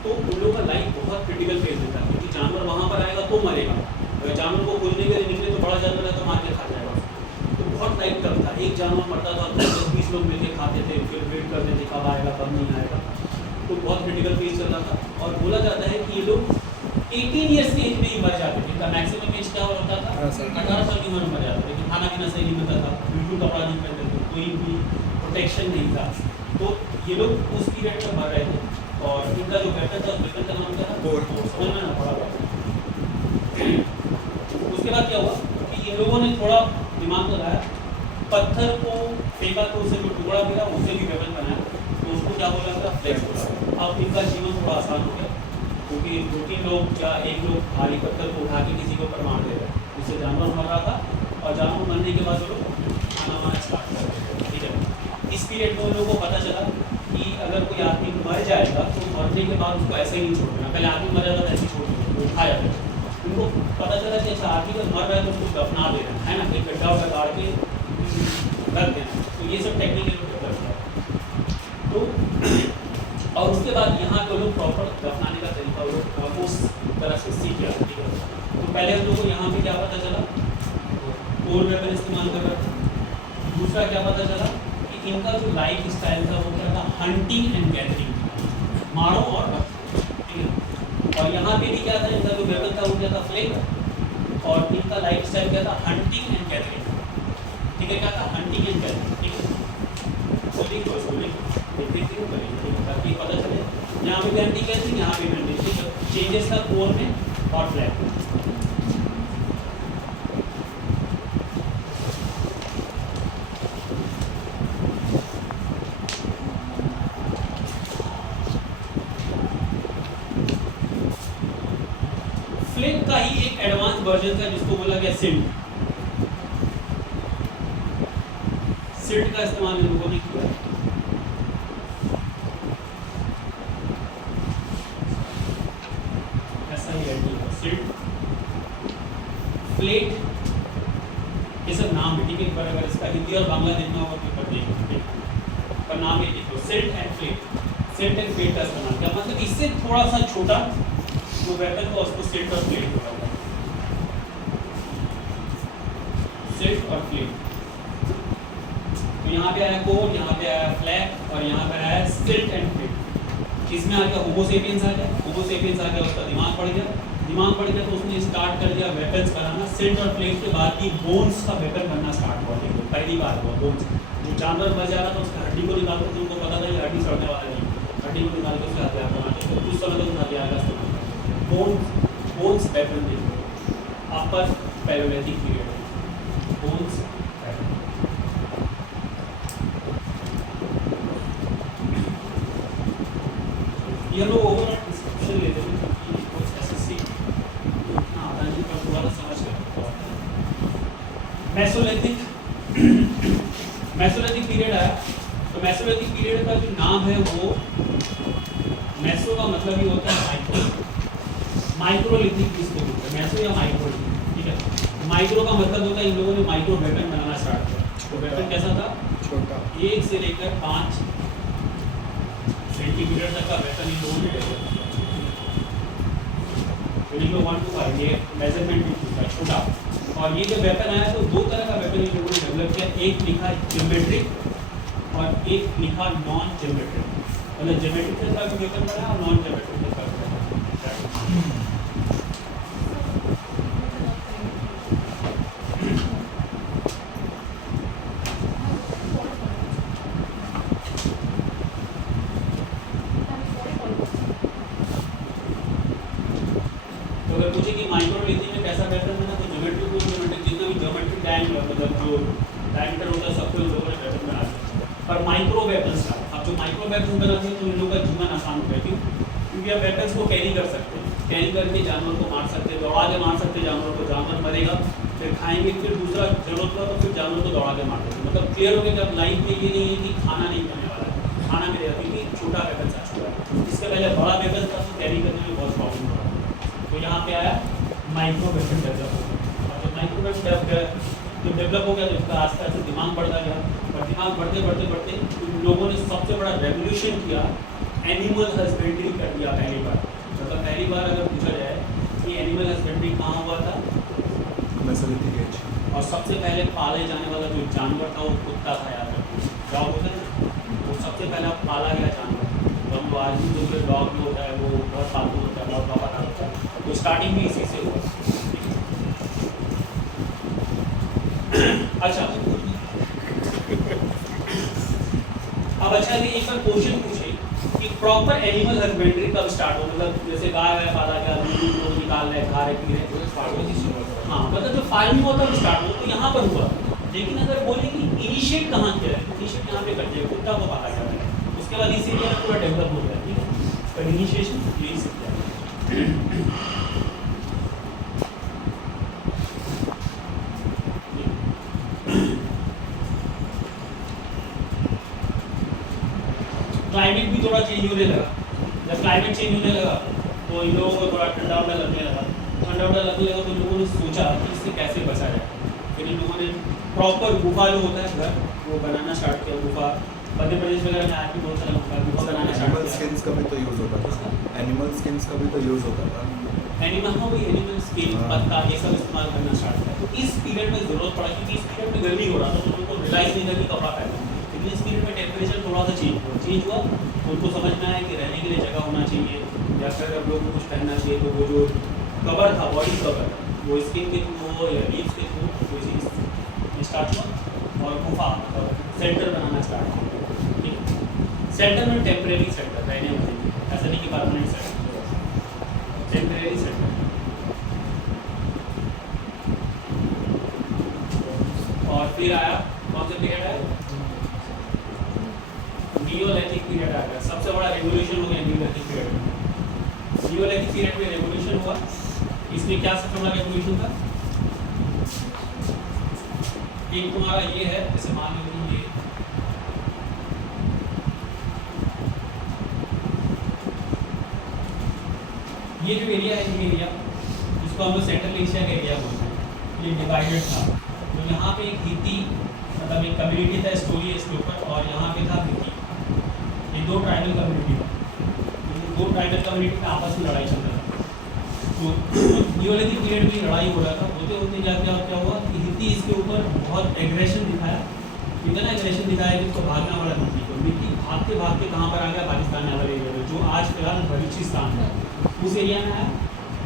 तो उन लोगों का लाइफ बहुत क्रिटिकल फेज देता है, क्योंकि जानवर वहाँ पर आएगा तो मरेगा। अगर जानवर को खोजने के लिए निकले तो बड़ा जानवर है तो मार के खा जाएगा। तो बहुत लाइफ टफ था, एक जानवर मरता था 10-20 लोग मिलकर खाते थे, फिर वेट करते थे कब आएगा कब नहीं आएगा। तो बहुत क्रिटिकल फेज चल रहा था। और बोला जाता है कि ये लोग 18 ईयर्स की एज में ही मर जाते थे। इनका मैक्सिमम एज क्या होता था? 18 साल की उम्र में मर जाते थे। खाना पीना सही नहीं मिलता था, बिल्कुल कपड़ा नहीं पहनते थे, कोई भी प्रोटेक्शन नहीं था। तो ये लोग उस पीरियड में मर रहे थे। और इनका जो वेपन था उस वेपन का नाम क्या था? समझ में ना पड़ा। उसके बाद क्या हुआ कि इन लोगों ने थोड़ा दिमाग लगाया, पत्थर को फेंका तो उससे जो टुकड़ा मिला उससे भी वेपन बनाया, तो उसको क्या बोला था? फ्लेक्स बोला। अब इनका जीवन थोड़ा आसान हो गया, क्योंकि 2-3 लोग या एक लोग भारी पत्थर को उठा के किसी के ऊपर मार दे रहे, उससे जानवर मर रहा था। और जानवर मरने के बाद वो लोग खाना वाना स्टार्ट कर रहे थे, ठीक है? इस पीरियड में उन लोगों को पता चला कि अगर कोई आदमी मर जाएगा तो मरने के बाद उसको ऐसे ही नहीं छोड़ना। पहले आदमी मर जाता था ऐसे ही छोड़ देते, उठा जाता था। उनको पता चला कि अच्छा आदमी अगर मर रहा है तो उसको दफना देना है ना, एक गड्ढा वगैरह गाड़ के रख देना। तो ये सब टेक्निकल डेवलप किया। तो और उसके बाद यहाँ पे लोग प्रॉपर दफनाने का तरीका लोग उस तरह से सीख गया, ठीक है? तो पहले हम लोग को यहाँ पे क्या पता चला? कोर वेपन इस्तेमाल कर रहा था। दूसरा क्या पता चला कि इनका जो लाइफ स्टाइल था वो क्या था? हंटिंग एंड गैदरिंग, मारो और रखो, ठीक है? और यहाँ पे भी क्या था? इनका जो वेपन था वो क्या था? फ्लेम। और इनका लाइफ स्टाइल क्या था? हंटिंग एंड गैदरिंग, ठीक है? क्या था? हंटिंग एंड गैदरिंग, ठीक है? तो देखो इसको देखो ताकि पता चले। यहाँ पे भी हंटिंग गैदरिंग, यहाँ पे भी हंटिंग, ठीक है? चेंजेस था कोर में और फ्लैग में। फ्लेग का ही एक एडवांस वर्जन था जिसको बोला गया सिल्ट। सिल्ट का इस्तेमाल इन लोगों ने किया। ऐसा ही है सिल्ट, फ्लेट, ये सब नाम है, ठीक है? पर अगर इसका हिंदी और बांग्ला देखना होगा तो पेपर देखिए, पर नाम ये लिखो, silt and flat. Silt and flat का इस्तेमाल किया, मतलब इससे थोड़ा सा छोटा जो वेपन था उसको सिल्ट और फ्लेट बोला जाता है। सिल्ट और फ्लेट। तो यहाँ पे आया कोड, यहाँ पे आया फ्लैग और यहाँ पे आया सिल्ट एंड फ्लेट। इसमें आ गया होमोसेपियंस आ गया, होमोसेपियंस आ गया, उसका दिमाग बढ़ गया, दिमाग बढ़ गया तो उसने स्टार्ट कर दिया वेपन्स बनाना। सिल्ट और फ्लेट के बाद ही बोन्स का वेपन बनना स्टार्ट हुआ। देखो पहली बार हुआ बोन्स, जो जानवर मर जा रहा था उसका हड्डी को निकालते थे, उनको पता था कि हड्डी सड़ने वाला नहीं, हड्डी को निकाल के उसका हथियार बनाते थे। उस समय तक हथियार का इस्तेमाल बोन्स वेपन। देखो अपर पैलोलिथिक पीरियड है बोन्स वेपन। ये लोग ओवरऑल डिस्क्रिप्शन लेते हैं कि कुछ एसएससी हाँ आदानी का दोबारा समझ गया। मेसोलिथिक मेसोलिथिक पीरियड आया। तो मेसोलिथिक पीरियड का जो नाम है वो मेसो का मतलब ही होता है माइक्रो, माइक्रोलिथिक किसको बोलते हैं, मेसो या माइक्रोलिथिक, ठीक है। माइक्रो का मतलब होता है इन लोगों ने माइक्रो वेपन बनाना स्टार्ट किया। तो वेपन कैसा था, छोटा 1 से लेकर 5 सेंटीमीटर तक का वेपन इन लोगों ने डेवलप किया। 1 to 5 ये मेजरमेंट है छोटा। और ये जब वेपन आया तो 2 तरह का वेपन इन लोगों ने डेवलप किया, एक लिखा ज्योमेट्रिक और एक लिखा नॉन ज्योमेट्रिक। मतलब ज्योमेट्रिक से का वेपन बना और नॉन ज्योमेट्रिक से का वेपन। पूछे कि माइक्रोलिथिक में कैसा वेपन बना, तो ज्योमेट्रिक को ज्योमेट्रिक जितना भी ज्योमेट्रिक डायमीटर मतलब जो डायमीटर होता है सबको इन लोगों ने वेपन बना दिया। पर माइक्रो वेपन्स का अब जो माइक्रो वेपन्स बनाते हैं तो इन लोगों का जीवन आसान हो गया। क्यों? क्योंकि आप वेपन्स को कैरी कर सकते हैं, कैरी करके जानवर को मार सकते हैं, दौड़ा के मार सकते हैं जानवर को, जानवर मरेगा फिर खाएंगे, फिर दूसरा जरूरत हुआ तो फिर जानवर को दौड़ा के मार देते। मतलब क्लियर हो गया कि अब लाइफ में ये नहीं है कि खाना नहीं करने वाला है, खाना मिलेगा क्योंकि छोटा वेपन आ चुका है। इसके पहले बड़ा वेपन था तो कैरी करने में बहुत प्रॉब्लम हो रहा था। तो यहाँ पे आया माइक्रो वेपन डेवलप हो गया। और जब माइक्रो वेपन जब डेवलप हो गया तो इसका आस्ते आस्ते दिमाग बढ़ता गया। और दिमाग बढ़ते बढ़ते बढ़ते इन लोगों ने सबसे बड़ा रेवोल्यूशन किया, एनिमल हस्बेंड्री कर दिया पहली बार। मतलब पहली बार अगर पूछा जाए कि एनिमल हस्बेंड्री कहाँ हुआ था, मेसोलिथिक एज। और सबसे पहले पाले जाने वाला जो जानवर था वो कुत्ता था। याद रखो डॉग होता है ना, वो सबसे पहला पाला गया जानवर। तो हम आज भी जो डॉग में होता है वो बहुत पालतू होता है, डॉग का पाला होता है। तो स्टार्टिंग भी इसी से हुआ। अच्छा अब अच्छा कि एक बार क्वेश्चन पूछे कि प्रॉपर एनिमल हस्बेंड्री कब स्टार्ट हो, मतलब जैसे गाय है पाला गया, दूध निकाल रहे, खा रहे, पी रहे, हाँ मतलब जो फार्मिंग होता है वो स्टार्ट हो तो यहाँ पर हुआ। लेकिन अगर बोले कि इनिशिएट कहाँ किया है, इनिशिएट यहाँ पे कर दिया, कुत्ता को पाला गया है, उसके बाद इसी एरिया पूरा डेवलप हो गया, ठीक है। पर इनिशिएशन यही से किया। क्लाइमेट भी थोड़ा चेंज होने लगा। जब क्लाइमेट चेंज होने लगा तो इन लोगों को थोड़ा ठंडा उंडा लगने लगा। ठंडा उंडा लगने लगा तो इन लोगों ने सोचा कि इससे कैसे बचा जाए। फिर इन लोगों ने प्रॉपर गुफा जो होता है घर वो बनाना स्टार्ट किया। गुफा मध्य प्रदेश वगैरह में आज भी बहुत सारा गुफा बनाना स्टार्ट एनिमल किया। स्किन्स का भी तो यूज़ होता था, एनिमल स्किन्स का भी तो यूज़ होता था। एनिमल हो गई, एनिमल स्किन, पत्ता ये सब इस्तेमाल करना स्टार्ट किया। तो इस पीरियड में ज़रूरत पड़ा क्योंकि इस पीरियड में गर्मी हो रहा था तो उनको रियलाइज़ नहीं था कि कपड़ा पहना। लेकिन इस पीरियड में टेम्परेचर थोड़ा सा चेंज हुआ तो उनको समझ में आया कि रहने के लिए जगह होना चाहिए या फिर अब लोगों को कुछ पहनना चाहिए। तो वो जो कवर था, बॉडी कवर, वो स्किन के थ्रू हो या लीव्स के थ्रू कोई चीज़ स्टार्ट हुआ और गुफा सेंटर बनाना स्टार्ट किया। ठीक है, सेंटर में टेम्परेरी सेंटर रहने वाले, ऐसा नहीं कि परमानेंट सेंटर, टेम्परेरी सेंटर। और फिर आया कौन सा पीरियड आया, नियोलिथिक पीरियड आ गया। सबसे बड़ा रेवोल्यूशन हो गया नियोलिथिक पीरियड में। नियोलिथिक पीरियड में रेवोल्यूशन हुआ। इसमें क्या सबसे बड़ा रेवोल्यूशन था, एक तुम्हारा ये है, जैसे मान लीजिए ये जो एरिया है, ये एरिया जिसको हम लोग सेंट्रल एशिया का एरिया बोलते हैं, ये डिवाइडेड था। तो यहाँ पे एक हिती मतलब एक कम्युनिटी था, स्टोरी है इसके ऊपर, और यहाँ पे था हिती। ये दो ट्राइबल कम्युनिटी था। दो ट्राइबल कम्युनिटी में आपस में लड़ाई चल रहा था। तो नियोलिथिक पीरियड में लड़ाई हो रहा था। होते होते क्या हुआ कि हिती इस इसके ऊपर बहुत एग्रेशन दिखाया, इतना एग्रेशन दिखाया कि इसको भागना पड़ा मिट्टी को। मिट्टी भागते भागते कहाँ पर आ गया, पाकिस्तान वाले एरिया में, जो आज फिलहाल बलूचिस्तान है, उस एरिया में आया।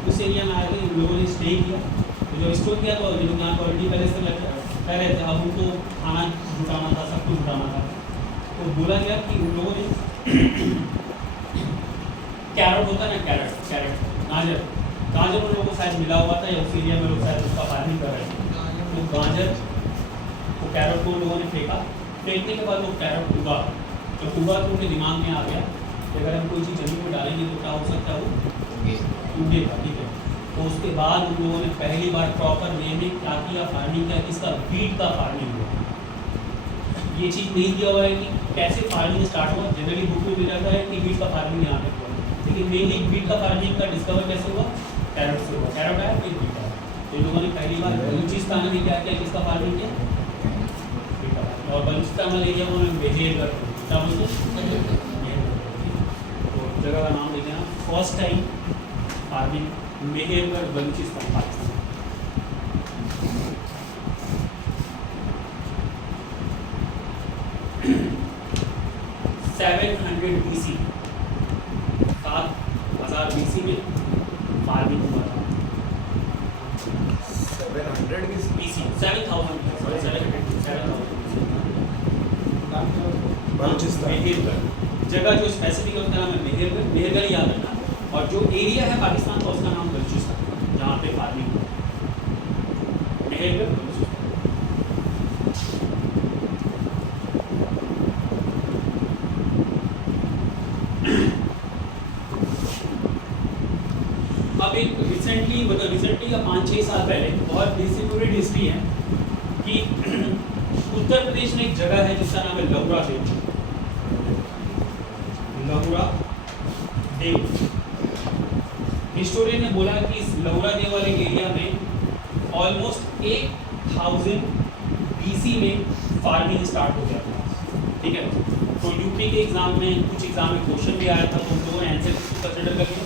उस एरिया में आया उन लोगों ने स्टे किया, तो जब स्टोर किया तो जो लोग यहाँ क्वालिटी पहले से कह रहे थे, अब उनको खाना जुटाना था, सब कुछ जुटाना था। तो बोला गया कि उन लोगों ने कैरेट होता है ना, कैरेट गाजर उन लोगों को शायद मिला हुआ था, या उस एरिया में लोग शायद उसका फार्मिंग कर रहे थे। तो गाजर तो कैरेट को उन लोगों ने फेंका, फेंकने के बाद वो कैरेट उगा। जब उगा तो उनके दिमाग में आ गया कि अगर हम कोई चीज़ जमीन में डालेंगे तो क्या हो सकता है, वो उगेगा। ठीक है, तो उसके बाद उन लोगों ने पहली बार प्रॉपर वे में क्या किया, फार्मिंग किया, किसका, बीट का फार्मिंग हुआ। ये चीज़ नहीं दिया हुआ है कि कैसे फार्मिंग स्टार्ट हुआ, जनरली बुक में मिल जाता है कि बीट का फार्मिंग यहाँ पे हुआ, लेकिन मेनली बीट का फार्मिंग का डिस्कवर कैसे हुआ, कैरेट से हुआ। कैरेट आया फिर बीट आया। तो लोगों ने पहली बार बलूचिस्तान में क्या किया, किसका फार्मिंग किया, बीट का। और बलूचिस्तान वाले एरिया में मेहरगढ़, क्या बोलते हैं, तो जगह का नाम देखें आप, first time farming Mehrgarh, Balochistan, Pakistan. 700 BC, 7000 BC में फार्मिंग हुआ था। 700 BC 7000 बलूचिस्तान। मेहरगढ़ जगह जो स्पेसिफिक है उसका नाम है मेहरगढ़, मेहरगढ़ याद रखना। और जो एरिया है पाकिस्तान का उसका नाम बलूचिस्तान, जहाँ पे फार्मिंग हुआ, मेहरगढ़ बलूचिस्तान। अब एक रिसेंटली या 5-6 साल पहले बहुत डिस्ट्रीब्यूटेड हिस्ट्री है कि उत्तर प्रदेश में एक जगह है जिसका नाम है लहुरा देव। लहुरा देव, हिस्टोरियन ने बोला कि इस लहुरा देव वाले एरिया में ऑलमोस्ट 1000 BC में फार्मिंग स्टार्ट हो गया था। ठीक है, तो यूपी के एग्जाम में कुछ एग्जाम में क्वेश्चन भी आया था, तो उन लोगों ने आंसर कंसिडर कर लिया,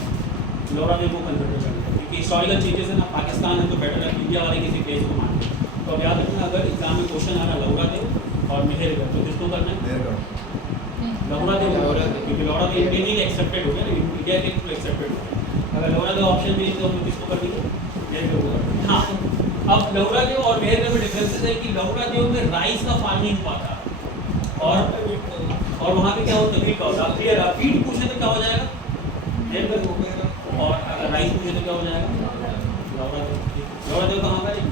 लहुरा देव को कंसिडर कर लिया, क्योंकि हिस्टोरिकल चेंजेस है ना, पाकिस्तान है तो बेटर है इंडिया वाले किसी प्लेस को मानते हैं। तो अब याद रखना, अगर एग्जाम में क्वेश्चन आ रहा है लहुरा देव और मेहरगढ़, तो किसको करना है, लहुरा देव, क्योंकि लहुरा देव इंडिया नहीं एक्सेप्टेड हो गया, लेकिन इंडिया के थ्रू एक्सेप्टेड हो गया। अगर लहुरा देव ऑप्शन में तो हम किसको कर देंगे, मेहरगढ़। हाँ, अब लहुरा देव और मेहरगढ़ में डिफरेंसेस है कि लहुरा देव में राइस का फार्मिंग हुआ था, और वहाँ पे क्या होता है, वीट का होता है। क्लियर, आप वीट पूछे तो क्या हो जाएगा, मेहरगढ़, और अगर राइस पूछे तो क्या हो जाएगा, लहुरा देव। लहुरा देव कहाँ पर है,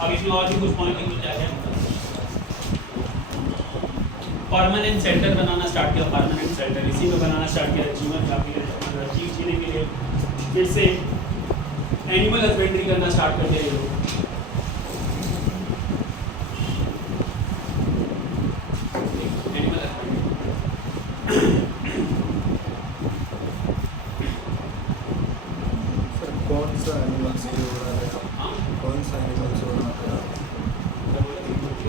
अब इसमें और भी कुछ पॉइंट लिख क्या है, परमानेंट सेंटर बनाना स्टार्ट किया, परमानेंट सेंटर इसी में बनाना स्टार्ट किया जीवन जीने के लिए। फिर से एनिमल हस्बेंड्री करना स्टार्ट कर दिया लोग। एनिमल सर कौन सा एनिमल से हो रहा है, कौन सा एनिमल से हो रहा है,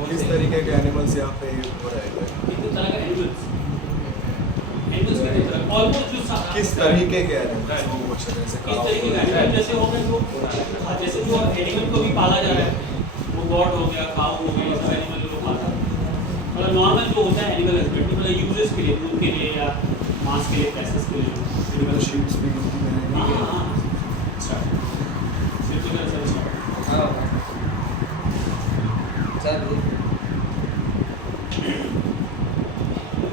किस तरीके के एनिमल्स यहाँ पे हो रहे हैं, कितने तरह का एनिमल्स कितने तरह, ऑलमोस्ट जो किस तरीके के एनिमल्स वो क्वेश्चन ऐसे किस तरीके का एनिमल, जैसे हो गए जो जैसे जो एनिमल को भी पाला जा रहा है, वो गॉड हो गया, काऊ हो गया, ये सब एनिमल को पालता है। मतलब नॉर्मल जो होता है एनिमल हस्बेंड्री, मतलब यूजेस के लिए, दूध के लिए या मांस के लिए, पैसेस के लिए, एनिमल शीप्स भी हैं। हाँ स्टार्ट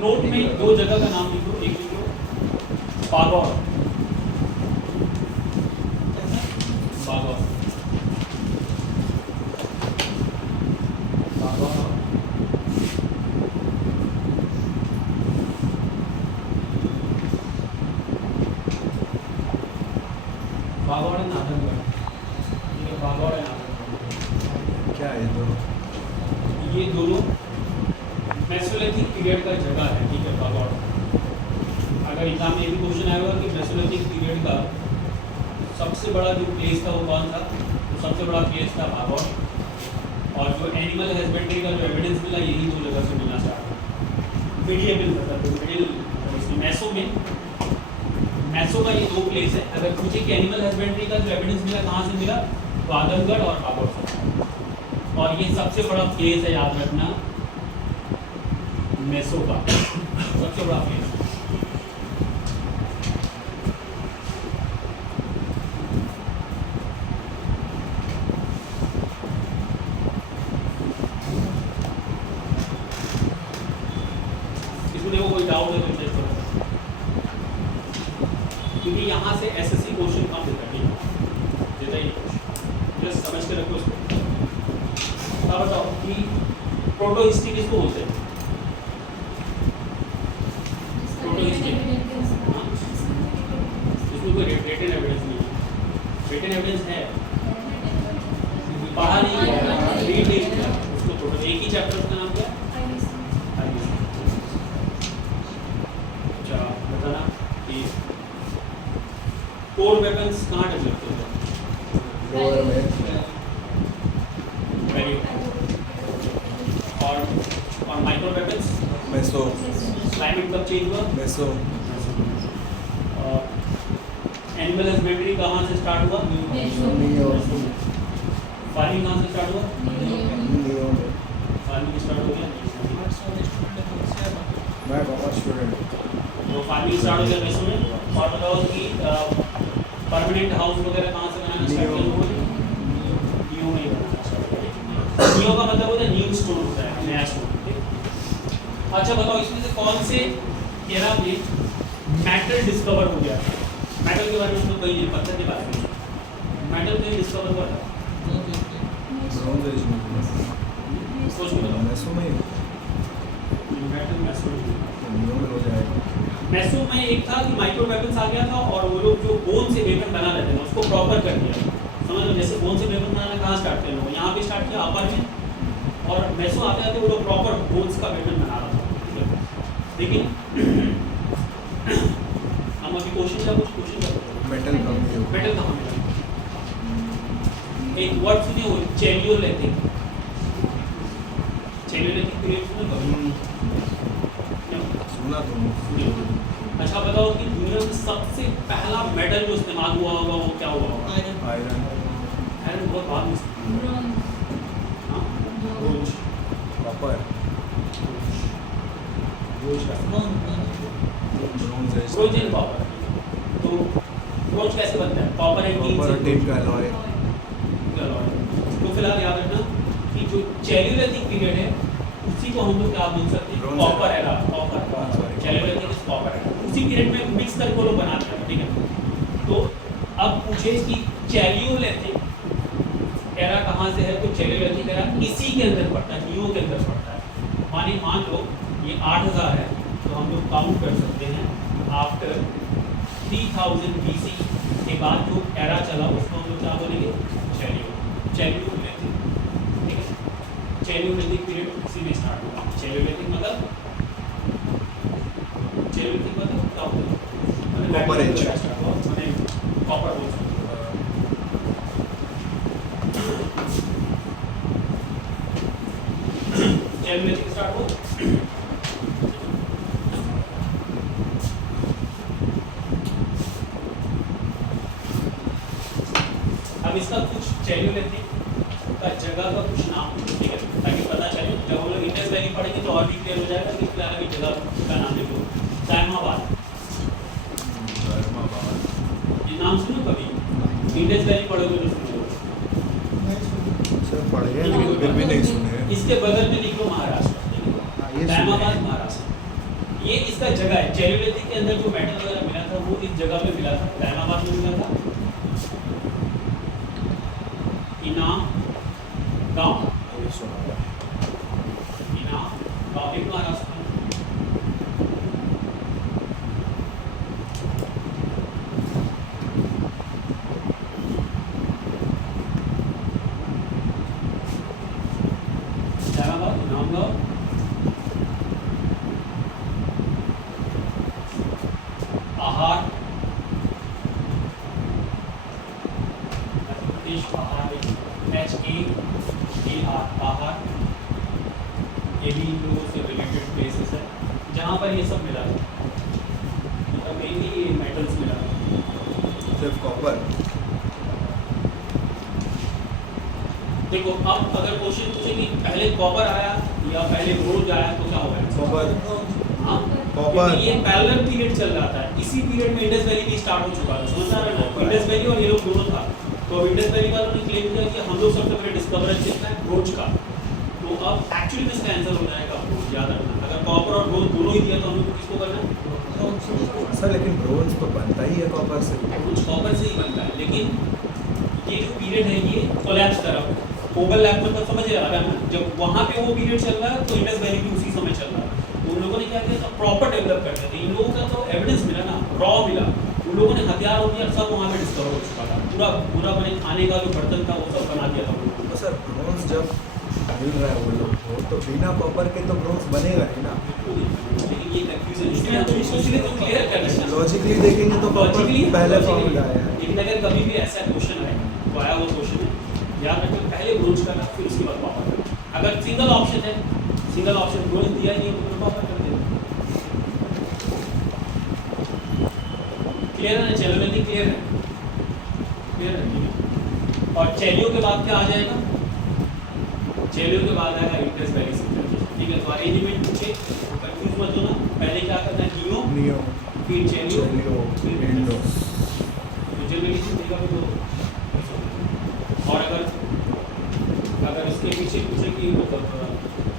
नोट में दो जगह का नाम लिखो, एक लिखो बागौर, बागौर, बागौर, बागौर है नाथनगढ़, ठीक है, बागौर है नाथनगढ़। क्या है दोनों, ये दोनों मेसोलिथिक पीरियड का जगह है। ठीक है, बागौर, अगर एग्जाम में ये भी क्वेश्चन आया होगा कि मेसोलिथिक पीरियड का सबसे बड़ा जो प्लेस था वो कौन था, तो सबसे बड़ा प्लेस था बागौर। और जो एनिमल हस्बेंड्री का जो एविडेंस मिला, यही दो जगह से मिलना स्टार्ट हुआ। मिडिएबल मतलब मिडिल मैसो में मैसो का ये दो प्लेस है। अगर पूछे कि एनिमल हस्बेंड्री का जो एविडेंस मिला कहाँ से मिला, तो आदमगढ़ और बागौर से। और ये सबसे बड़ा प्लेस है, याद रखना, मैसो का सबसे बड़ा प्लेस। इसमें देखो कोई डाउट है तो चेक करो, क्योंकि यहाँ से एसएससी क्वेश्चन कम देता ही जस्ट समझ के रखो उसको। अब बताओ कि प्रोटो हिस्ट्री किसको बोलते हैं? प्रोटो हिस्ट्री इसमें कोई रिटन एविडेंस नहीं है। रिटन एविडेंस है, पढ़ा नहीं है, रीड नहीं किया उसको। प्रोटो एक ही चैप्टर का नाम क्या है? अच्छा बताना कि कोर वेपन्स कहाँ डेवलप होते हैं? लोअर में वेरी और माइक्रो वेपन्स मेसो क्लाइमेट कब चेंज हुआ? मेसो और एनिमल हस्बेंड्री कहाँ से स्टार्ट हुआ? नियो फार्मिंग कहाँ से स्टार्ट हुआ? नियो में। फार्मिंग स्टार्ट हो गया, मैं कॉमर्स स्टूडेंट। तो फार्मिंग स्टार्ट हो गया मैसो में। और बताओ कि परमानेंट हाउस वगैरह कहाँ से बनाना स्टार्ट किया लोगों ने? नियो में ही बनाना स्टार्ट किया। नियो का मतलब होता है न्यू स्टोन होता है, नया स्टोन। अच्छा बताओ इसमें से कौन से एरा में मेटल डिस्कवर हो गया? मेटल के बारे में तो कहीं नहीं, पत्थर के बारे में मेटल कहीं डिस्कवर हुआ था? ब्रॉन्ज एज में। सोच के बताओ। मेसो में मेटल मैसो नियो में हो जाएगा। मैसो में एक था कि माइक्रो वेपन्स आ गया था, और वो लोग जो बोन से वेपन बना रहे थे ना उसको प्रॉपर कर दिया। समझ लो, जैसे बोन से वेपन बनाना कहाँ स्टार्ट किया लोग? यहाँ पे स्टार्ट किया अपर में, और मैसो आते आते वो लोग प्रॉपर बोन्स का वेपन बना रहा था। लेकिन हम अभी क्वेश्चन का कुछ क्वेश्चन करते मेटल कम ही हैं। हो। मेटल कहाँ मिला? एक वर्ड सुनिए, वो चैलियोलिथिक। चैलियोलिथिक पीरियड सुना कभी? सुना तुम? अच्छा बताओ कि दुनिया में सबसे पहला मेटल जो इस्तेमाल हुआ होगा वो क्या हुआ होगा? आयरन आयरन बहुत बाद में। हाँ, ब्रोंज। कॉपर ब्रोंज का bronze age bronze and copper. तो ब्रोंज कैसे बनता है? कॉपर एंड टिन कॉपर और टिन का अलॉय। तो फिलहाल याद रखना कि जो चैलियोलिथिक पीरियड है उसी को हम लोग क्या बोल सकते हैं? Bronze copper era। Era. Copper sorry। Chalcolithic is copper era. उसी पीरियड में मिक्स करके वो लोग बनाते हैं, ठीक है? तो अब पूछे कि चैलियोलिथिक एरा कहाँ से है? तो चैलियोलिथिक एरा इसी के अंदर पड़ता है, नियो के अंदर पड़ता है। मान लो ये 8000 है, तो हम लोग काउंट कर सकते हैं आफ्टर 3000 BC के बाद जो एरा चला उसको हम लोग क्या बोलेंगे? चैलियोलिथिक। ठीक है, चैलियोलिथिक पीरियड इसी में स्टार्ट हुआ। चैलियोलिथिक मतलब क्या होता है? Copper age. मैंने कॉपर बोल सकते चैलियोलिथिक स्टार्ट हुआ। अब इसका कुछ चैलियोलिथिक का जगह का कुछ नाम, ठीक है, ताकि पता चले। जब हम लोग इंडस वैली पढ़ेंगे तो और भी क्लियर हो जाएगा कि फिलहाल अभी जगह का नाम देखो। दायमाबाद, ये नाम सुनो कभी? इंडस वैली पढ़ोगे तो सुनो। सर पढ़ गए लेकिन फिर भी नहीं सुने। इसके बगल में लिख लो महाराष्ट्र। हाँ, ये दायमाबाद सुने। महाराष्ट्र, ये इसका जगह है। चैलियोलिथिक के अंदर जो मेटल वगैरह मिला था वो इस जगह पे मिला था, दायमाबाद में मिला था। इनाम गांव, ये सुना। इनाम गांव एक महाराष्ट्र में। दायमाबाद, इनाम गांव, आहार, मध्य प्रदेश आहार, HAAR, आहार, ये भी इन लोगों से रिलेटेड प्लेसेस है जहाँ पर ये सब मिला था। मतलब मेनली ये मेटल्स मिला था। सिर्फ कॉपर। देखो अब अगर क्वेश्चन पूछे कि पहले कॉपर आया या पहले ब्रोंज आया तो क्या होगा? कॉपर। हाँ कॉपर। क्योंकि ये पैरेलल पीरियड चल रहा था, इसी पीरियड में इंडस वैली भी स्टार्ट हो चुका था, समझ आ रहा है ना? इंडस वैली और ये लोग दोनों था। तो इंडस वैली वालों ने क्लेम किया कि हम लोग सबसे पहले डिस्कवरर किसका है? ब्रोंज का। तो अब एक्चुअली इसका आंसर हो जाएगा ब्रोंज, याद रखना। अगर कॉपर और ब्रोंज दोनों ही दिया तो हम लोग किसको करना है? सर लेकिन ब्रोंज तो बनता ही है कॉपर से। कुछ कॉपर से ही बनता है, लेकिन ये जो पीरियड है ये कोलैप्स कर रहा है। ओवरलैप मतलब समझ रहा है ना? जब वहाँ पे वो पीरियड चल रहा है तो इंडस वैली भी उसी समय चल रहा है। तो उन लोगों ने क्या किया था? प्रॉपर डेवलप करते थे। इन लोगों का तो एविडेंस मिला ना, रॉ मिला। उन लोगों ने हथियार वथियार सब वहाँ पे डिस्कवर हो चुका था, पूरा पूरा बने खाने का जो बर्तन था वो सब बना दिया था उन लोगों तो सर ब्रोंज जब मिल रहा है वो लोग को, तो बिना कॉपर के तो ब्रोंज बनेगा ही ना। ने। लेकिन ये कंफ्यूजन इसमें हम इसलिए तो क्लियर करना है। लॉजिकली देखेंगे तो कॉपर पहले फॉर्म में आया है। लेकिन अगर कभी भी ऐसा क्वेश्चन आएगा तो आया वो क्वेश्चन है, याद रखना पहले ब्रोंज करना फिर उसके बाद कॉपर करना। अगर सिंगल ऑप्शन है, सिंगल ऑप्शन ब्रोंज दिया ही नहीं तो कॉपर कर देना। क्लियर है ना? चलो नहीं क्लियर है? क्लियर है, ठीक है। और चैलियो के बाद क्या आ जाएगा? चैलियो के बाद आएगा इंडस वैली सिविलाइजेशन, ठीक है। तो अरेंजमेंट पूछे कंफ्यूज मत होना, पहले क्या करना है? नियो, फिर चैलियो, फिर इंडस। तो जनरली देखा भी तो। और अगर इसके पीछे पूछे कि मतलब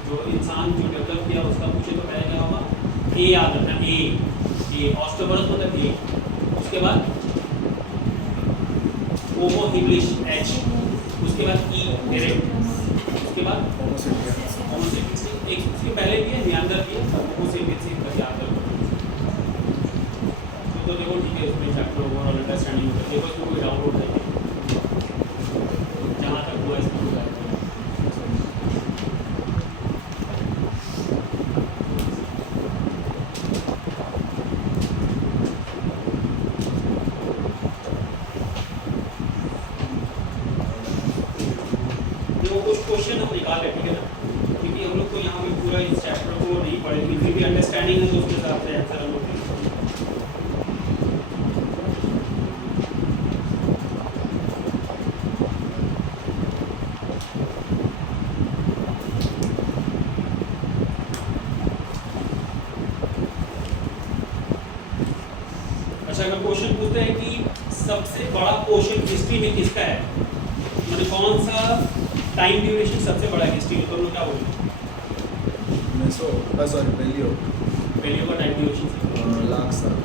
जो इंसान जो डेवलप किया उसका पूछे तो पहले क्या होगा? ए याद रखना, ए ऑस्ट्रोबरस मतलब ए, उसके बाद होमो हिब्लिश एच, उसके बाद ई डायरेक्ट, उसके बाद होमो सेपियंस। एक उसके पहले भी है, नियांडर भी है, होमो सेपियंस से इनका याद रखो। तो देखो ठीक है, इसमें चैप्टर ओवरऑल अंडरस्टैंडिंग होगा। देखो इसमें कोई डाउनलोड नहीं है, जहाँ तक हुआ इसमें होगा। क्वेश्चन हम निकाल रहे, ठीक है ना? क्योंकि हम लोग को यहाँ पे पूरा इस चैप्टर को नहीं पढ़ेंगे, फिर भी अंडरस्टैंडिंग है तो उसके हिसाब से आंसर हम लोग देंगे। अच्छा, अगर क्वेश्चन पूछते हैं कि सबसे बड़ा क्वेश्चन हिस्ट्री में किसका है, मतलब कौन सा टाइम ड्यूरेशन सबसे बड़ा हिस्ट्री में, तो हम लोग क्या बोलेंगे? पेलियो का टाइम ड्यूरेशन लाख साल।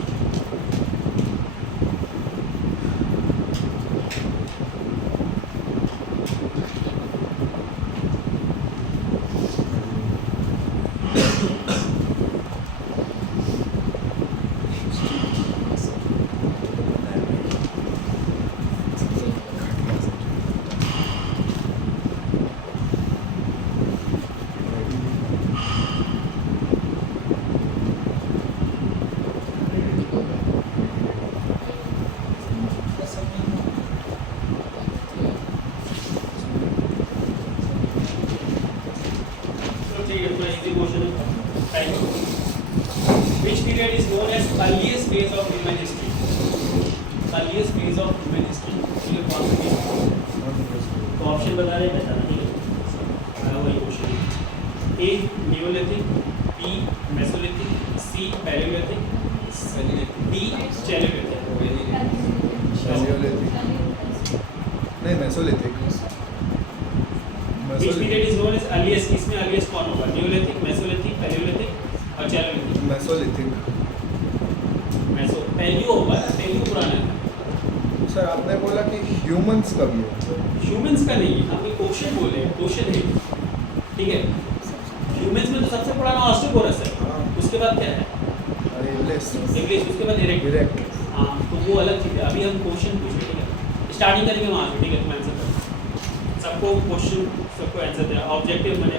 Which period is known as earliest phase of human history? Earliest phase of human history. ये कौन सा phase? तो ऑप्शन बता रहे हैं ना, ठीक है? आया वही question. A Neolithic, B Mesolithic, C Paleolithic, D Chalcolithic. नहीं Mesolithic. Which period is known as earliest? इसमें earliest कौन होगा? Neolithic, Mesolithic, Paleolithic और Chalcolithic? मेसोलिथिक। पैलियो होगा ना, पैलियो पुराना है। सर आपने बोला कि ह्यूमंस का भी है। ह्यूमंस का नहीं है, हम एक क्वेश्चन बोल रहे हैं, क्वेश्चन है, ठीक है? ह्यूमंस में तो सबसे पुराना ऑस्ट्रोकोरस है, हाँ। उसके बाद क्या है? इंग्लिश। उसके बाद डायरेक्ट। हाँ, तो वो अलग चीज़ है। अभी हम क्वेश्चन पूछे, ठीक है? स्टार्टिंग करेंगे वहाँ से, ठीक है? तुम आंसर करो, सबको क्वेश्चन, सबको आंसर देना। ऑब्जेक्टिव मैंने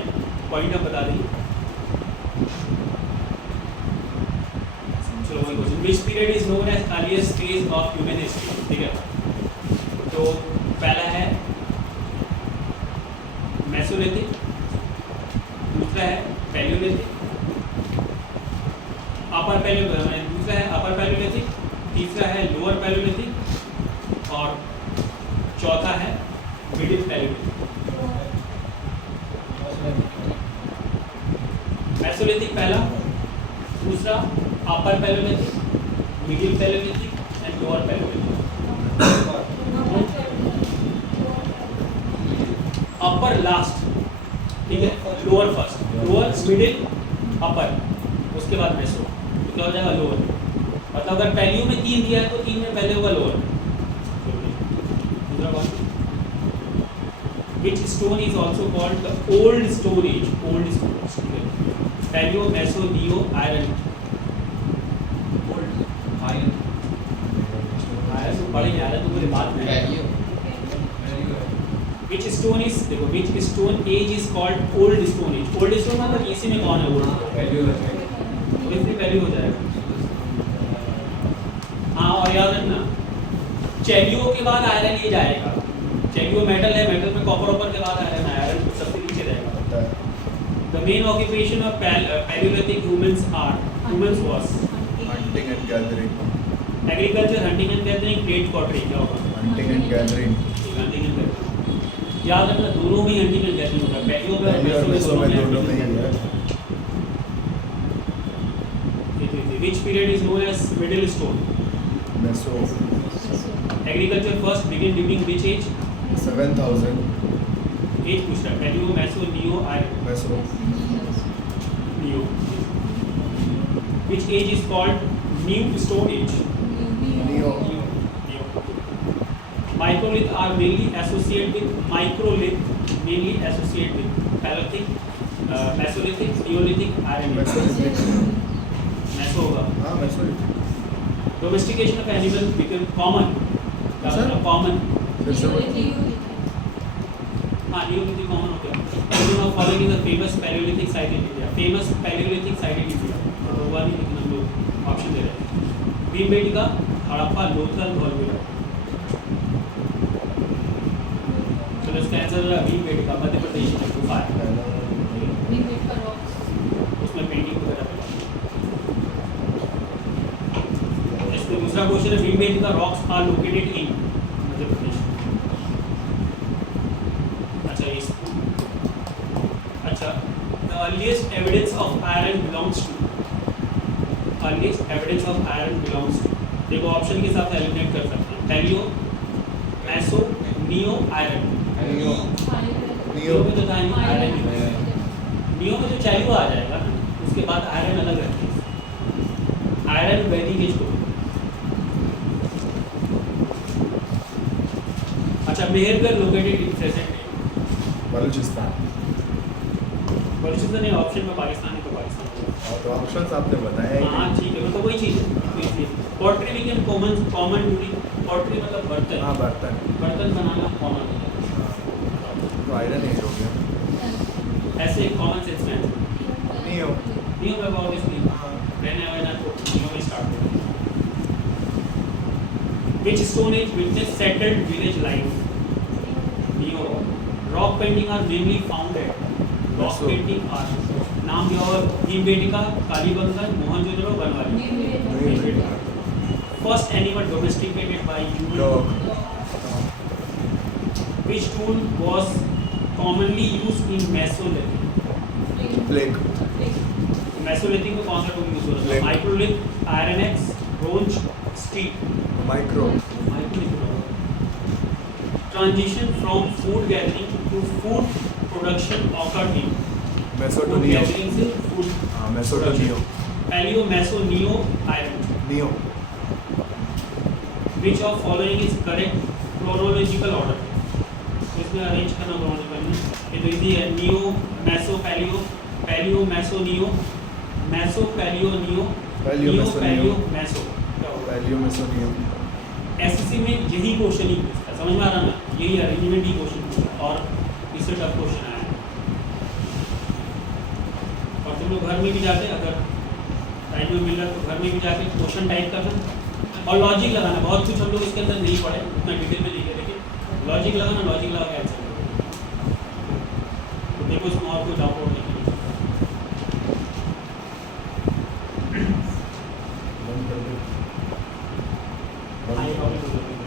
पॉइंट आप बता देंगे। चलो वही question, which period is known as earliest phase of human history, ठीक है? तो पहला है मेसोलिथिक, दूसरा है पैलियोलिथिक, दूसरा है अपर पैलियोलिथिक, तीसरा है lower Palaeolithic upper Palaeolithic, middle Palaeolithic and lower Palaeolithic. Upper last, ठीक है, lower first, lower middle upper, उसके बाद मेसो, तो क्या हो जाएगा लोअर। मतलब अगर पैलियो में 3 दिया है तो 3 में पहले होगा लोअर। दूसरा बात, which stone is also called the old stone age, old stone age, ठीक है, paleo, meso, neo, iron. Old iron iron तो पढ़ेंगे, आयरन तो पूरे बात में है। वैल्यू Which stone is, देखो, which stone age is called old stone age, old stone मतलब इसी में कौन है old, वैल्यू है तो इसमें पैलियो हो जाएगा। हाँ, और याद रखना चैलियो के बाद आयरन ये जाएगा, चैलियो मेटल है, मेटल में कॉपर ऑपर के बाद आयरन है, आयरन सबसे नीचे रहेगा। The main occupation of Palaeolithic humans was hunting and gathering, agriculture, hunting and gathering, trade, pottery. क्या होगा? Hunting and gathering, hunting and gathering. याद रखना दोनों में हंटिंग एंड गैदरिंग होगा, पैलियो में और पैलियो और मेसो में दोनों में ही है। Which period is known as middle stone? Meso Agriculture first begin during which age? 7000, Age पूछ रहा है, paleo, meso, neo, iron. Meso Neo. Which age is called new stone age? Neo, Neo. Microlith are mainly associated with Paleolithic, Mesolithic, Neolithic, Iron Age. Mesolithic, Meso होगा। हाँ Mesolithic. Domestication of animals became common. Sir? Common. फिर से बोलो। हाँ, Neolithic common हो गया। One of following is a famous Paleolithic site in India. Famous Paleolithic site in India। तो हुआ नहीं, लेकिन हम लोग ऑप्शन दे रहे हैं। भीमबेटका, हड़प्पा, लोथल, धौलपुरा। चलो इसका आंसर है भीमबेटका, मध्य प्रदेश में गुफा है, उसमें पेंटिंग वगैरह है। इसमें दूसरा क्वेश्चन है, Bhimbetka rocks are located in Madhya Pradesh. अच्छा अच्छा, the earliest evidence of iron belongs to, देखो ऑप्शन के साथ एलिमिनेट कर सकते हैं, paleo, meso, neo, iron. Neo, neo में तो था नहीं, आयरन ही है। नियो में जो चैलियो आ जाएगा ना, उसके बाद आयरन अलग रहती है, आयरन वैदिक एज को। अच्छा, Mehrgarh located in present day, Balochistan. Balochistan नहीं, ऑप्शन में पाकिस्तान है तो पाकिस्तान होगा। और तो ऑप्शंस आपने बताया ही हाँ ठीक है, मतलब वही चीज़ है। Pottery became common during, pottery मतलब बर्तन, हाँ बर्तन, बर्तन बनाना कॉमन होता तो आयरन एज हो गया। है, ऐसे कॉमन सेंस में नियो, नियो में ऑब्वियसली रहने वाला तो नियो में स्टार्ट होगा। Which stone age witness settled village life? Neo. Rock painting are mainly found at, rock Meso. Painting are, नाम दिया हुआ Bhimbetka, Kalibangan, Mohenjodaro, Banawali. First animal domesticated by human, dog, which tool was commonly used in Mesolithic? प्लेग, Mesolithic में कौन सा tool use हो रहा है? Plate. Microlith, iron x, bronze, steel. Micro, Transition from food gathering to food production occurred in, food meso to neo, gathering से food हाँ meso to neo, paleo, meso, neo, iron. Neo, Which of following is correct chronological order? इसमें arrange करना chronological में, ये तो easy है, neo, meso, paleo, paleo, meso, neo, meso, paleo, neo, paleo, neo, meso, paleo, neo. Meso. क्या होगा? Palaeo मेसोनियो। SSC में यही क्वेश्चन ही पूछता है, समझ में आ रहा ना, यही अरेंजमेंट ही क्वेश्चन पूछता है, और इससे टफ क्वेश्चन आया है। और तुम लोग घर में भी जाके, अगर टाइम में मिल रहा है तो घर में भी जाके क्वेश्चन टाइप करना और लॉजिक लगाना। बहुत कुछ हम लोग इसके अंदर नहीं पढ़े, उतना डिटेल में नहीं है, लेकिन लॉजिक लगाना, लॉजिक लगा के आंसर करो। तो देखो इसमें और कोई डाउट नहीं है। बंद कर दे। हाँ, ये टॉपिक हो गया।